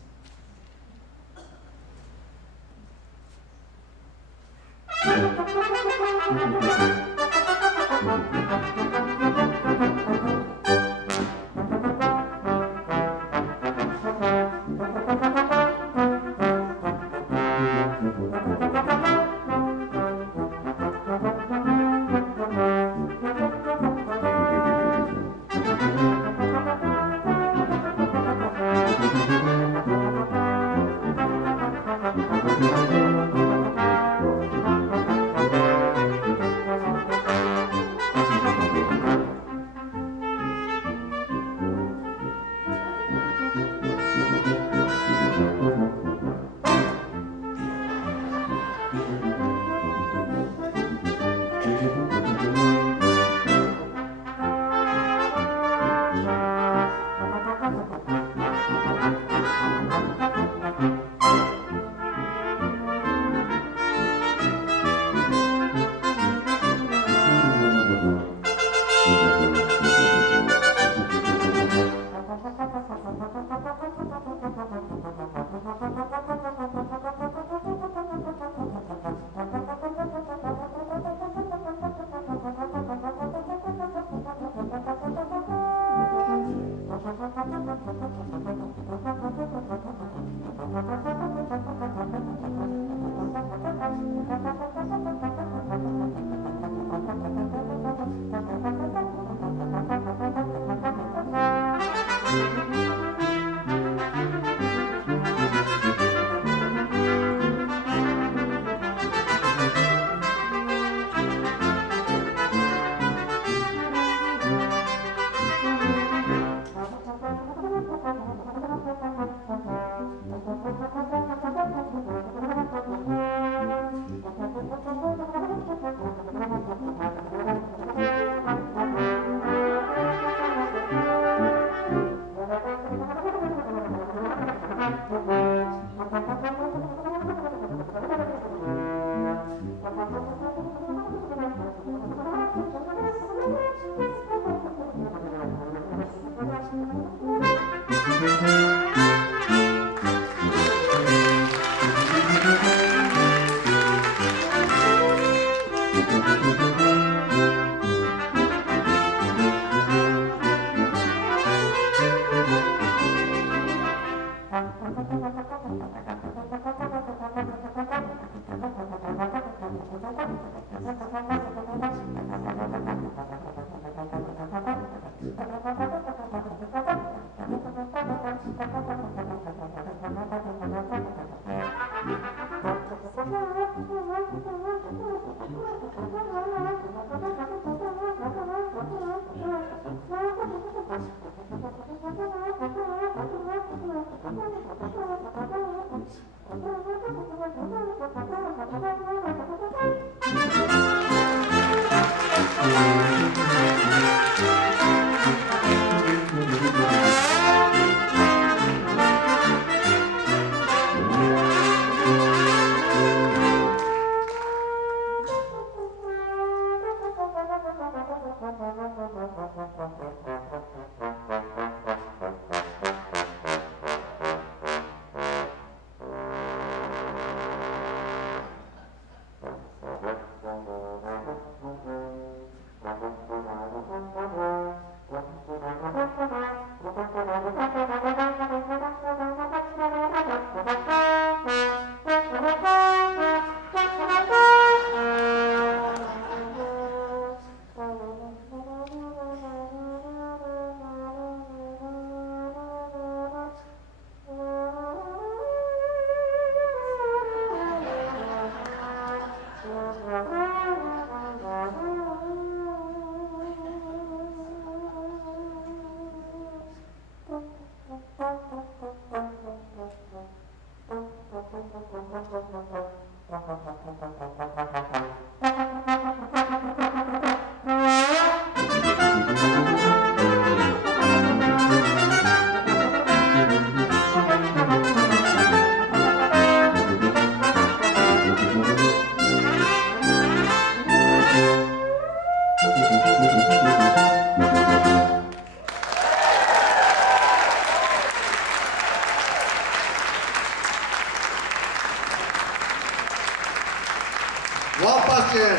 Walt Bastian.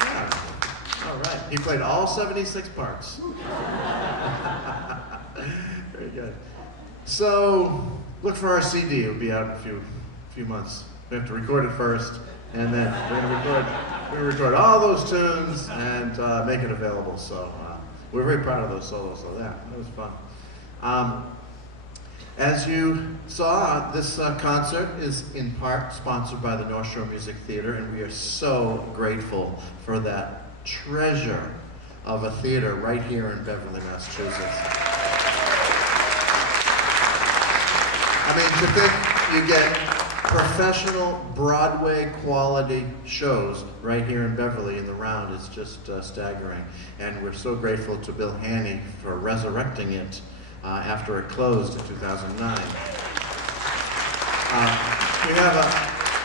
Yeah. All right. He played all 76 parts. Very good. So, look for our CD. It'll be out in a few months. We have to record it first, and then we're going to record all those tunes and make it available. So, we're very proud of those solos. So, yeah, it was fun. As you saw, this concert is in part sponsored by the North Shore Music Theater, and we are so grateful for that treasure of a theater right here in Beverly, Massachusetts. I mean, to think you get professional Broadway quality shows right here in Beverly in the round is just staggering. And we're so grateful to Bill Haney for resurrecting it after it closed in 2009. We have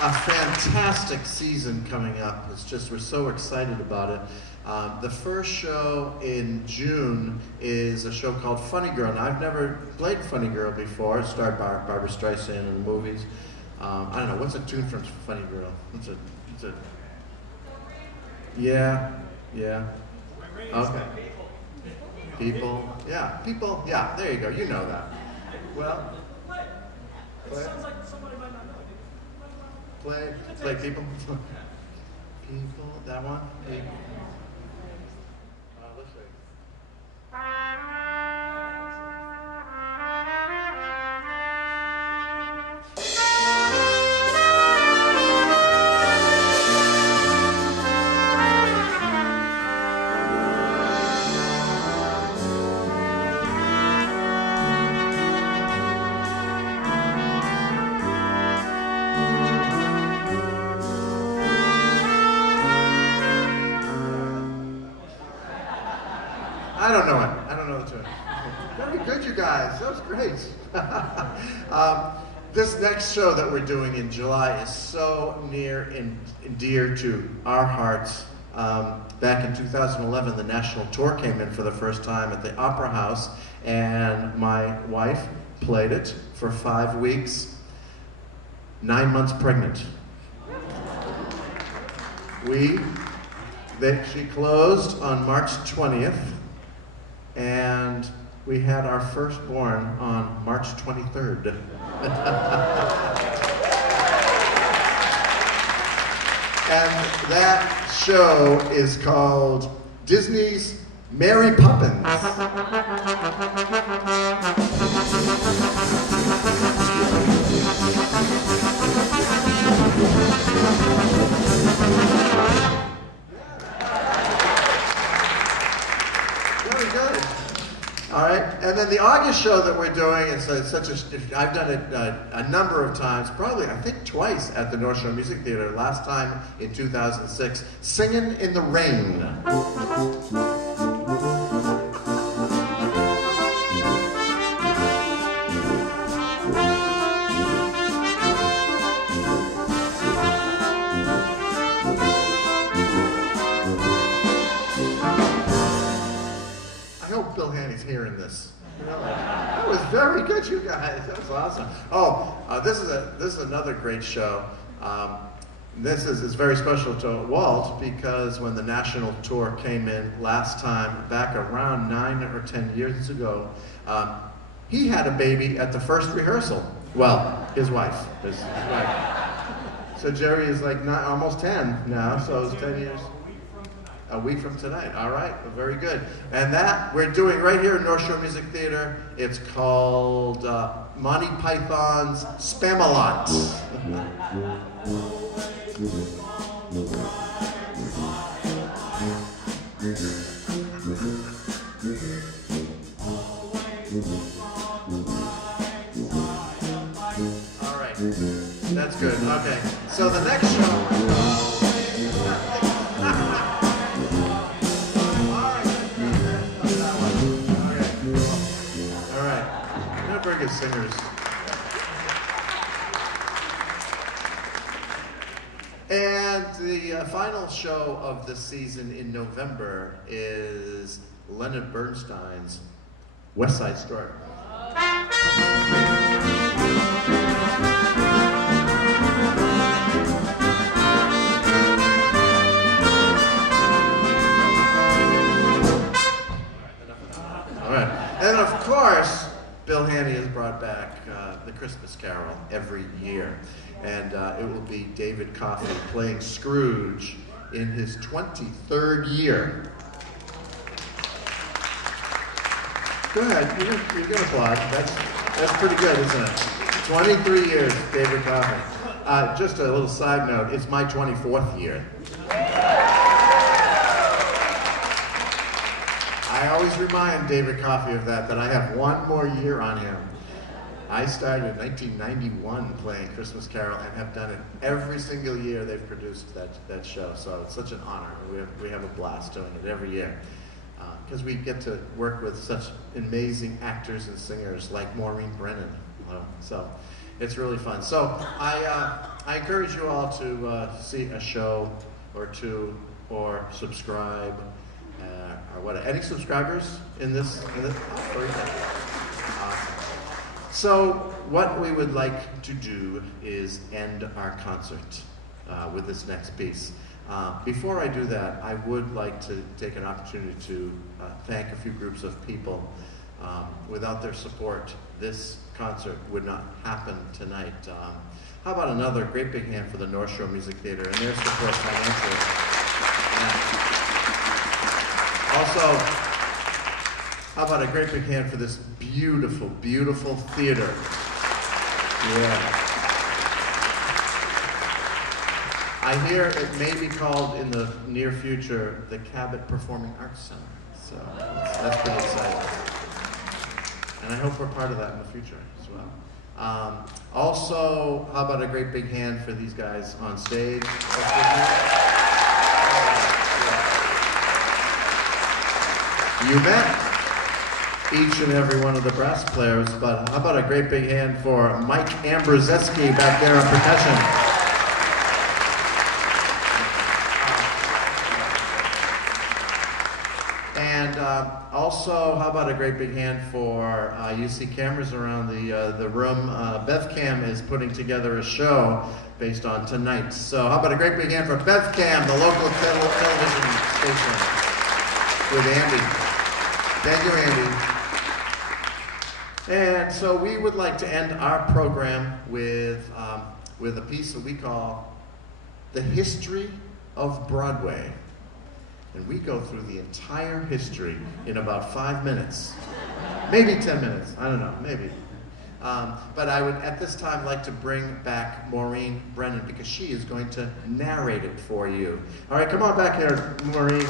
a fantastic season coming up. It's just, we're so excited about it. The first show in June is a show called Funny Girl. Now, I've never played Funny Girl before. It starred Barbara Streisand in the movies. I don't know, what's a tune from Funny Girl? It's a yeah. Okay. People, yeah, there you go, you know that. Well, play. Sounds like somebody might not know. Play people. People, that one? Let's see. I don't know it. I don't know the tune. Very good, you guys. That was great. This next show that we're doing in July is so near and dear to our hearts. Back in 2011, the national tour came in for the first time at the Opera House, and my wife played it for 5 weeks, 9 months pregnant. She closed on March 20th. And we had our firstborn on March 23rd. And that show is called Disney's Mary Poppins. Very good. All right, and then the August show that we're doing is I've done it a number of times, probably I think twice at the North Shore Music Theater. Last time in 2006, Singing in the Rain. Bill Haney's hearing this. That was very good, you guys. That was awesome. This is another great show. This is very special to Walt because when the national tour came in last time, back around 9 or 10 years ago, he had a baby at the first rehearsal. Well, his wife. His wife. So Jerry is like almost 10 now, so it's 10 years. A week from tonight. All right, well, very good. And that we're doing right here in North Shore Music Theater. It's called Monty Python's Spamalot. All right, that's good. Okay, so the next show. Very good singers. And the final show of the season in November is Leonard Bernstein's West Side Story. All right. And of course, Bill Haney has brought back the Christmas Carol every year. And it will be David Coffey playing Scrooge in his 23rd year. Go ahead, you can applaud. That's pretty good, isn't it? 23 years, David Coffey. Just a little side note, it's my 24th year. I always remind David Coffey of that I have one more year on him. I started in 1991 playing Christmas Carol and have done it every single year they've produced that show. So it's such an honor. We have a blast doing it every year. Because we get to work with such amazing actors and singers like Maureen Brennan. So it's really fun. So I encourage you all to see a show or two or subscribe. Or what? Any subscribers in this? Oh, very good. Awesome. So what we would like to do is end our concert with this next piece. Before I do that, I would like to take an opportunity to thank a few groups of people. Without their support, this concert would not happen tonight. How about another great big hand for the North Shore Music Theater and their support financially. Also, how about a great big hand for this beautiful, beautiful theater. Yeah. I hear it may be called in the near future the Cabot Performing Arts Center. So that's pretty exciting. And I hope we're part of that in the future as well. Also, how about a great big hand for these guys on stage? You met each and every one of the brass players, but how about a great big hand for Mike Ambroseski back there on percussion? And also, how about a great big hand for, you see cameras around the room. BevCam is putting together a show based on tonight. So how about a great big hand for BevCam, the local television station with Andy. Thank you, Andy. And so we would like to end our program with a piece that we call The History of Broadway. And we go through the entire history in about 5 minutes. Maybe 10 minutes, I don't know, maybe. But I would, at this time, like to bring back Maureen Brennan because she is going to narrate it for you. All right, come on back here, Maureen.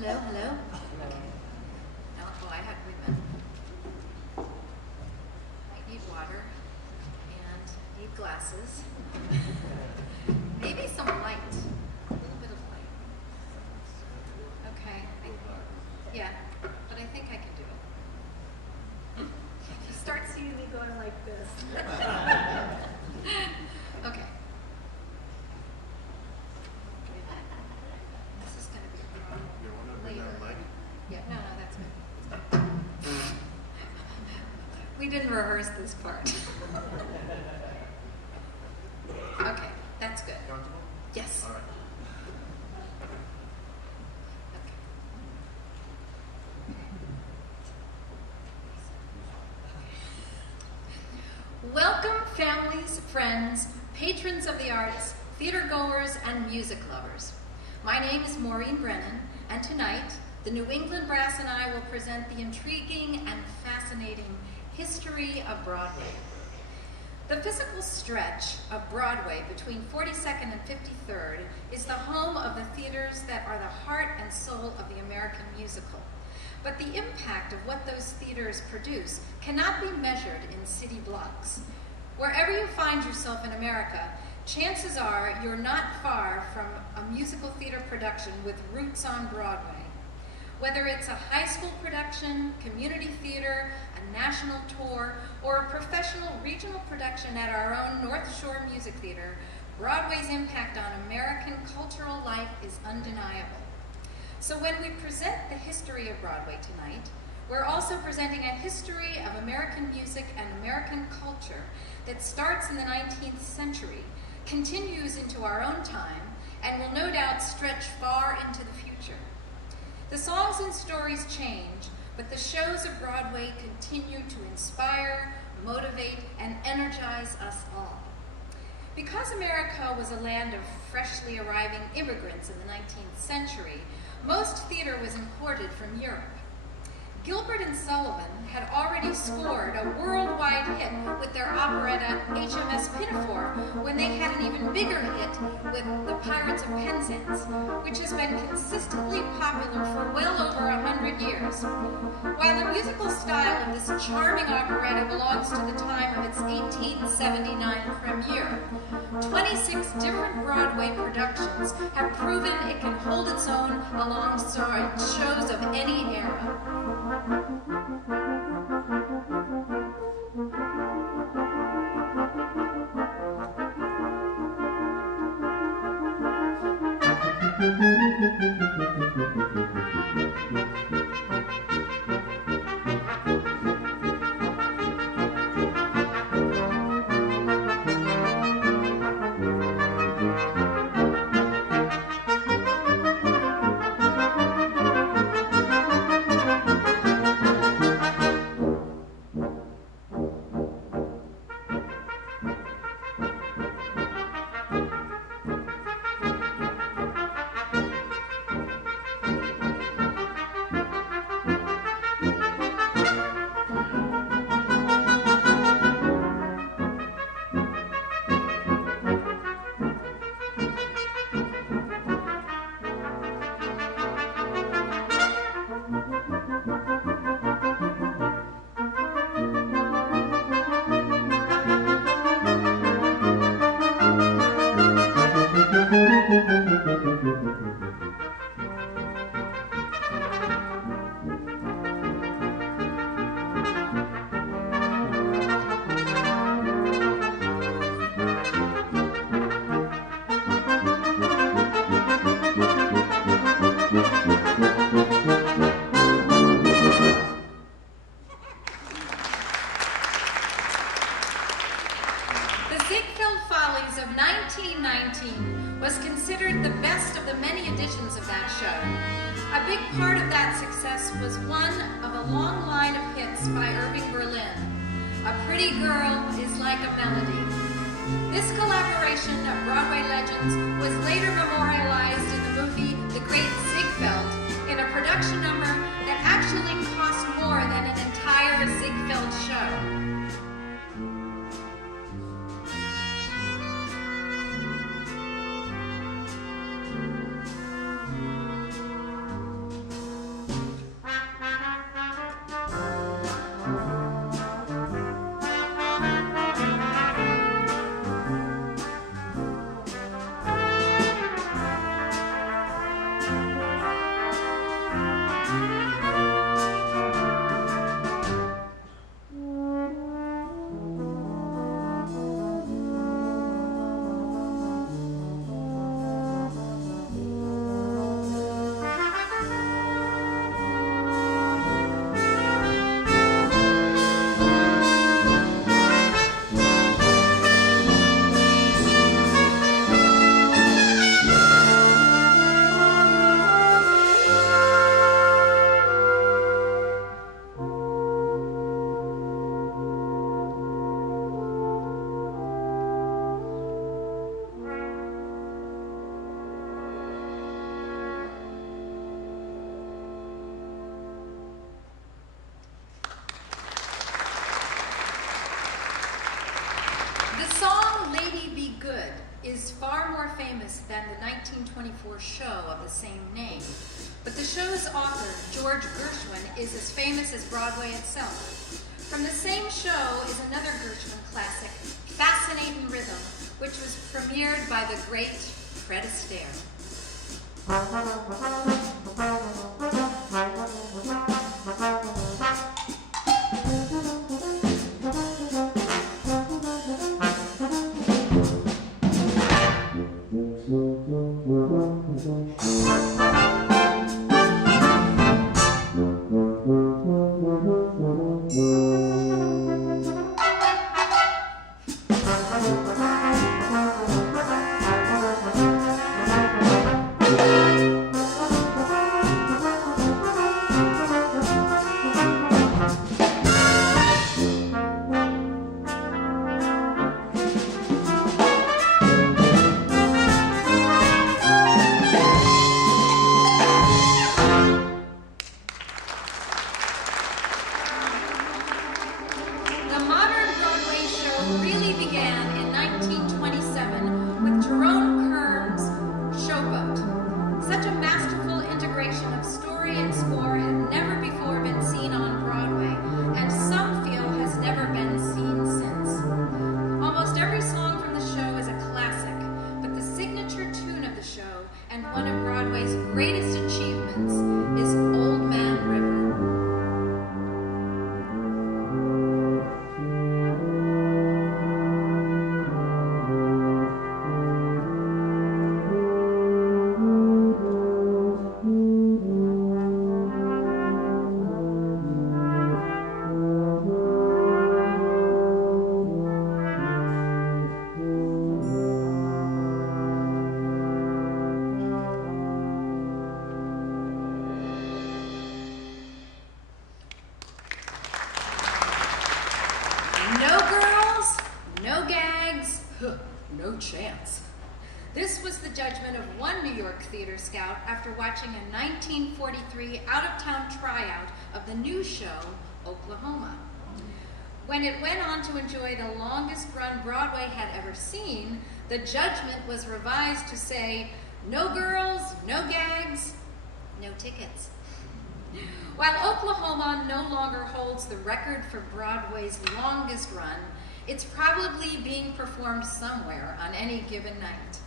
Hello. Okay. Oh, I have women. I need water and need glasses. Maybe some light. A little bit of light. Okay. Yeah, but I think I can do it. You start seeing me going like this. Okay. This is going to be a problem. You want to bring that mic? Yeah, no, that's good. We didn't rehearse this part. Okay, that's good. Comfortable? Yes. All right. Okay. Welcome, families, friends, patrons of the arts, theater goers, and music lovers. My name is Maureen Brennan, and tonight, the New England Brass and I will present the intriguing and fascinating history of Broadway. The physical stretch of Broadway between 42nd and 53rd is the home of the theaters that are the heart and soul of the American musical. But the impact of what those theaters produce cannot be measured in city blocks. Wherever you find yourself in America, chances are you're not far from a musical theater production with roots on Broadway. Whether it's a high school production, community theater, a national tour, or a professional regional production at our own North Shore Music Theater, Broadway's impact on American cultural life is undeniable. So when we present the history of Broadway tonight, we're also presenting a history of American music and American culture that starts in the 19th century, continues into our own time, and will no doubt stretch far into the future. The songs and stories change, but the shows of Broadway continue to inspire, motivate, and energize us all. Because America was a land of freshly arriving immigrants in the 19th century, most theater was imported from Europe. Gilbert and Sullivan had already scored a worldwide hit with their operetta HMS Pinafore when they had an even bigger hit with The Pirates of Penzance, which has been consistently popular for well over 100 years. While the musical style of this charming operetta belongs to the time of its 1879 premiere, 26 different Broadway productions have proven it can hold its own alongside shows of any era. Was considered the best of the many editions of that show. A big part of that success was one of a long line of hits by Irving Berlin. A Pretty Girl is Like a Melody. This collaboration of Broadway legends was later memorialized in the movie The Great Ziegfeld in a production number that actually cost more than an entire Ziegfeld show. Is far more famous than the 1924 show of the same name. But the show's author, George Gershwin, is as famous as Broadway itself. From the same show is another Gershwin classic, Fascinating Rhythm, which was premiered by the great Fred Astaire. The modern Broadway show really began in 1927 with Jerome Kern's Showboat. Such a masterful integration of story and score had never before been seen on Broadway, and some feel has never been seen since. Almost every song from the show is a classic, but the signature tune of the show and one of Broadway's greatest achievements is Old Man River. No girls, no gags, no chance. This was the judgment of one New York theater scout after watching a 1943 out-of-town tryout of the new show, Oklahoma. When it went on to enjoy the longest run Broadway had ever seen, the judgment was revised to say, no girls, no gags, no tickets. While Oklahoma no longer holds the record for Broadway's longest run, it's probably being performed somewhere on any given night.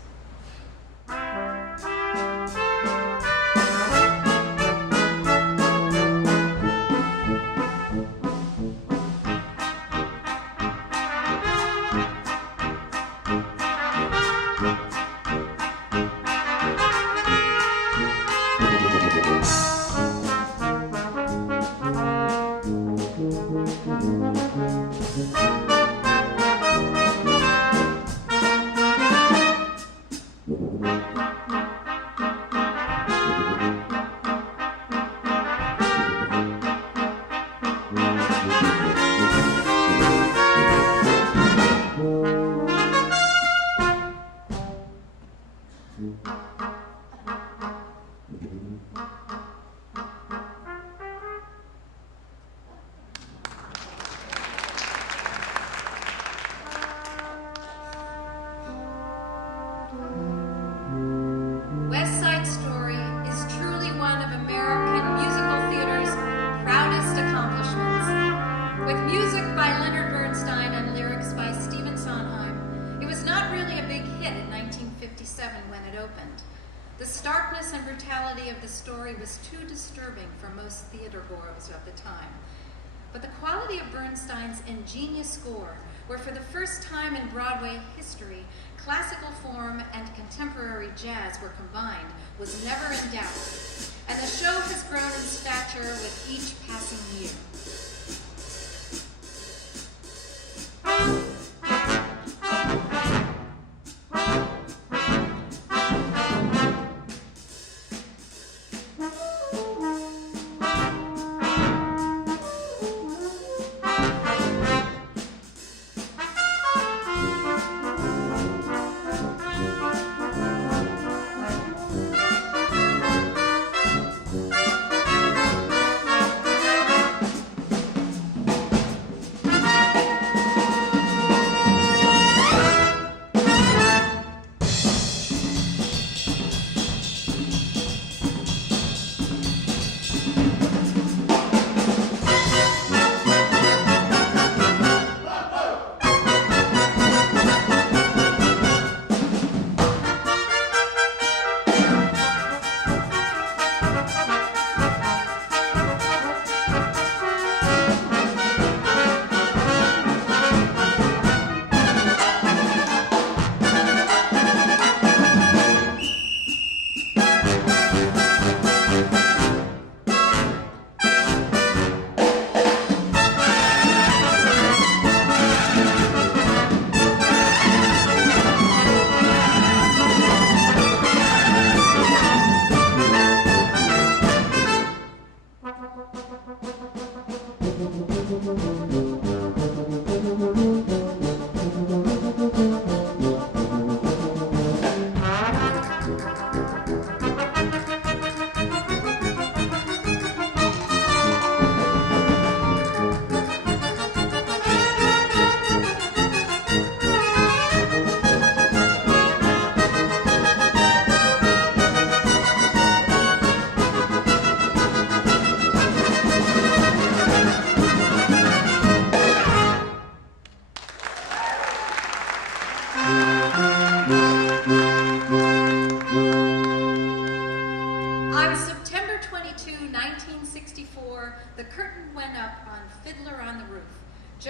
West Side Story is truly one of American musical theater's proudest accomplishments. With music by Leonard Bernstein and lyrics by Stephen Sondheim, it was not really a big hit in 1957 when it opened. The starkness and brutality of the story was too disturbing for most theatergoers of the time. But the quality of Bernstein's ingenious score, where for the first time in Broadway history, classical form and contemporary jazz were combined, was never in doubt. And the show has grown in stature with each passing year.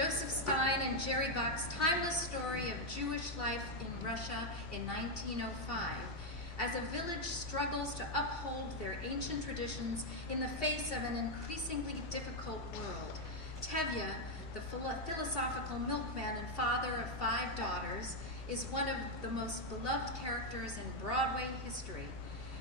Joseph Stein and Jerry Bach's timeless story of Jewish life in Russia in 1905, as a village struggles to uphold their ancient traditions in the face of an increasingly difficult world. Tevye, the philosophical milkman and father of 5 daughters, is one of the most beloved characters in Broadway history,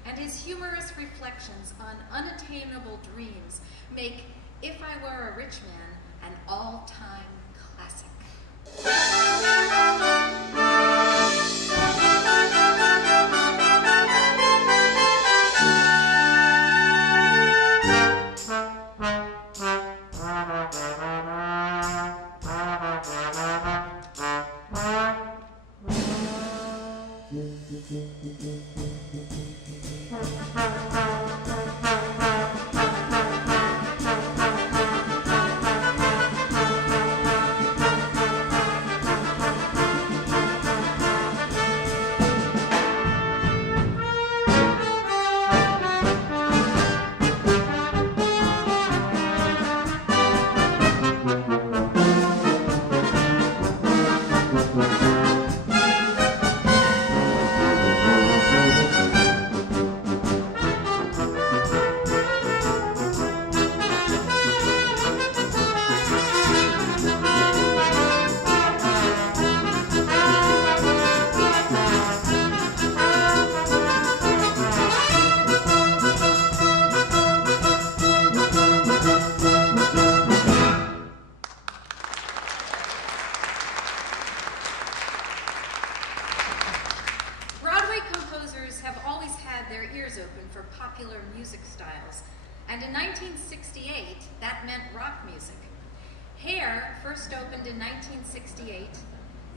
and his humorous reflections on unattainable dreams make If I Were a Rich Man an all-time classic. Broadway composers have always had their ears open for popular music styles, and in 1968, that meant rock music. Hair first opened in 1968,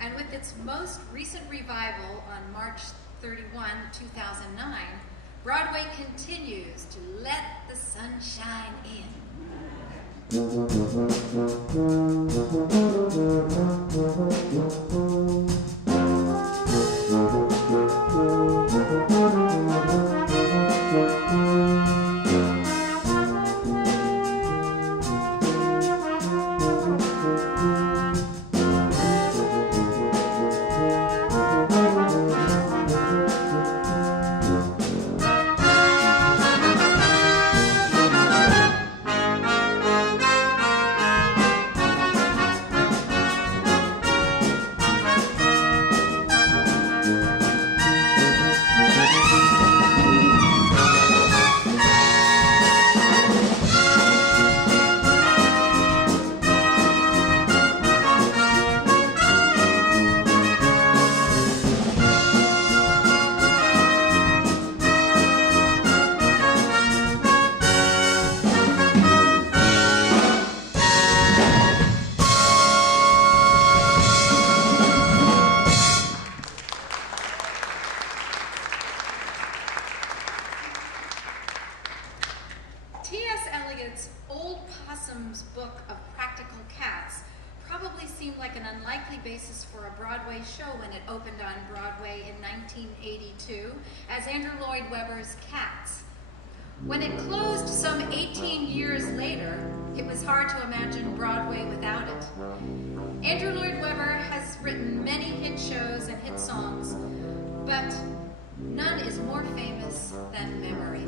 and with its most recent revival on March 31, 2009, Broadway continues to let the sunshine in. T.S. Eliot's Old Possum's book of practical cats probably seemed like an unlikely basis for a Broadway show when it opened on Broadway in 1982 as Andrew Lloyd Webber's Cats. When it closed some 18 years later, it was hard to imagine Broadway without it. Andrew Lloyd Webber has written many hit shows and hit songs, but none is more famous than Memory.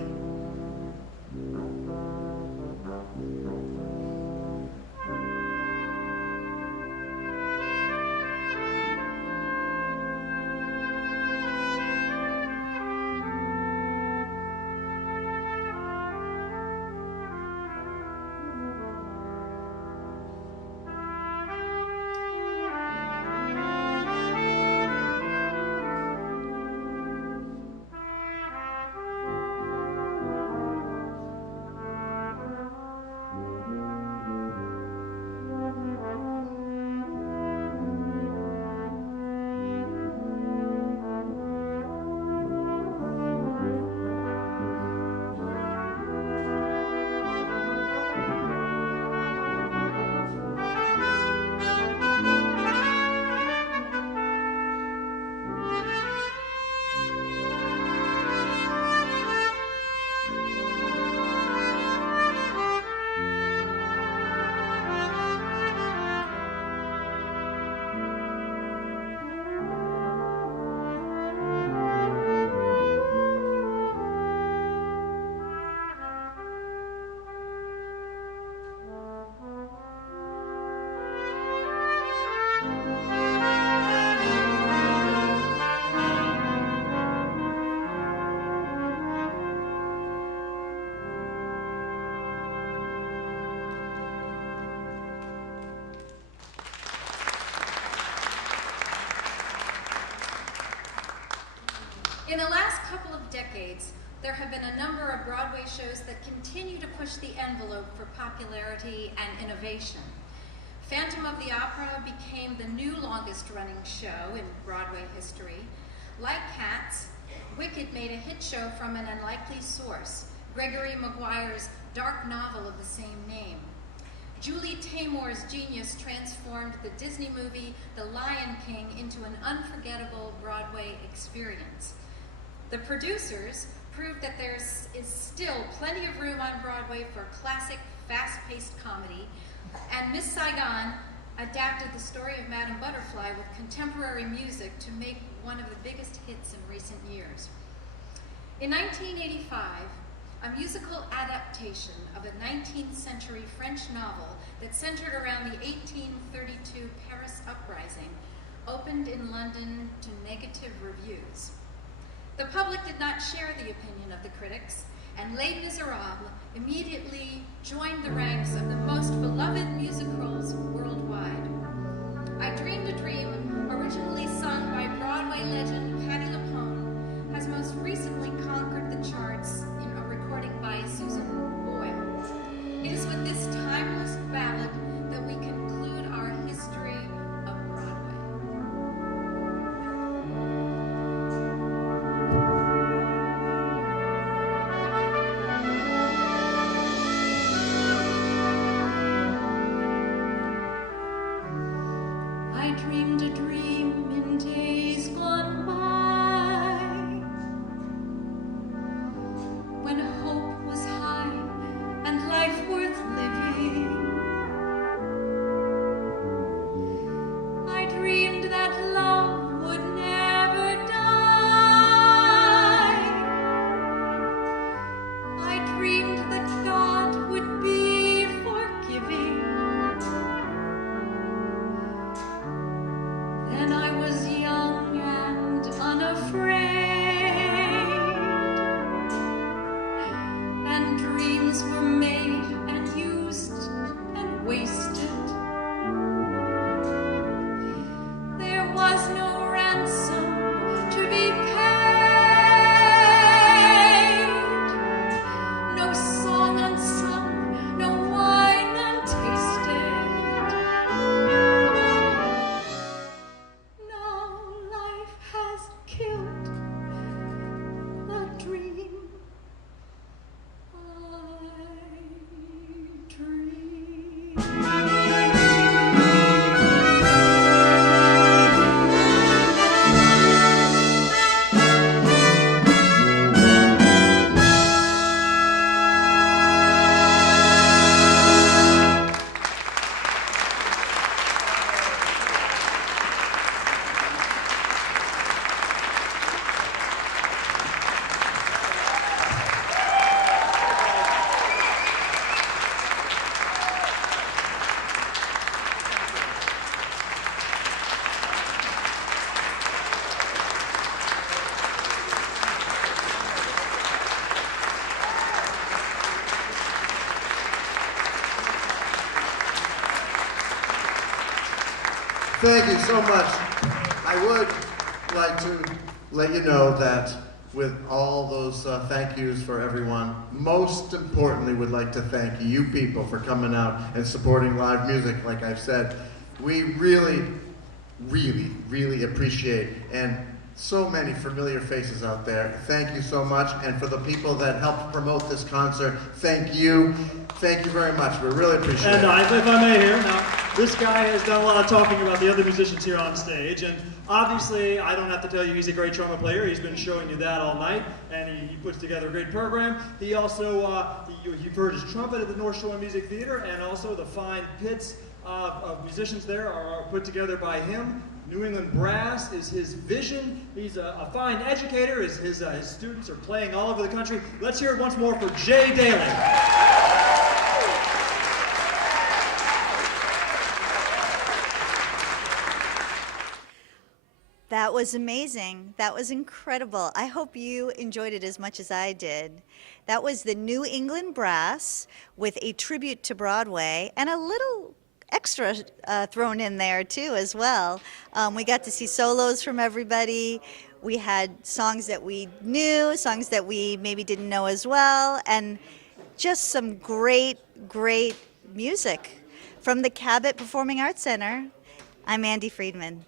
In the last couple of decades, there have been a number of Broadway shows that continue to push the envelope for popularity and innovation. Phantom of the Opera became the new longest-running show in Broadway history. Like Cats, Wicked made a hit show from an unlikely source, Gregory Maguire's dark novel of the same name. Julie Taymor's genius transformed the Disney movie The Lion King into an unforgettable Broadway experience. The producers proved that there is still plenty of room on Broadway for classic, fast-paced comedy, and Miss Saigon adapted the story of Madame Butterfly with contemporary music to make one of the biggest hits in recent years. In 1985, a musical adaptation of a 19th century French novel that centered around the 1832 Paris uprising opened in London to negative reviews. The public did not share the opinion of the critics, and Les Miserables immediately joined the ranks of the most beloved musicals worldwide. I Dreamed a Dream, originally sung by Broadway legend Patti LuPone, has most recently conquered the charts in a recording by Susan Boyle. It is with this timeless ballad that we conclude our history of Broadway. I dreamed a dream in days gone by, when hope was high and life worth living. I dreamed that love would never die. I dreamed that God would be forgiving. Then I was young and unafraid, and dreams were made and used and wasted. There was no ransom to be paid, no song unsung, no wine untasted. Now life has killed the dream I dreamed. Thank you so much. I would like to let you know that with all those thank yous for everyone, most importantly would like to thank you people for coming out and supporting live music. Like I've said, we really, really, really appreciate, and so many familiar faces out there. Thank you so much. And for the people that helped promote this concert, thank you. Thank you very much. We really appreciate it. And if I may here, now, this guy has done a lot of talking about the other musicians here on stage, and obviously, I don't have to tell you he's a great trumpet player. He's been showing you that all night, and he puts together a great program. He also, you've heard his trumpet at the North Shore Music Theater, and also the fine pits of musicians there are put together by him. New England Brass is his vision. He's a fine educator. His students are playing all over the country. Let's hear it once more for Jay Daly. That was amazing. That was incredible. I hope you enjoyed it as much as I did. That was the New England Brass with a tribute to Broadway and a little extra thrown in there too as well. We got to see solos from everybody. We had songs that we knew, songs that we maybe didn't know as well, and just some great, great music. From the Cabot Performing Arts Center, I'm Andy Friedman.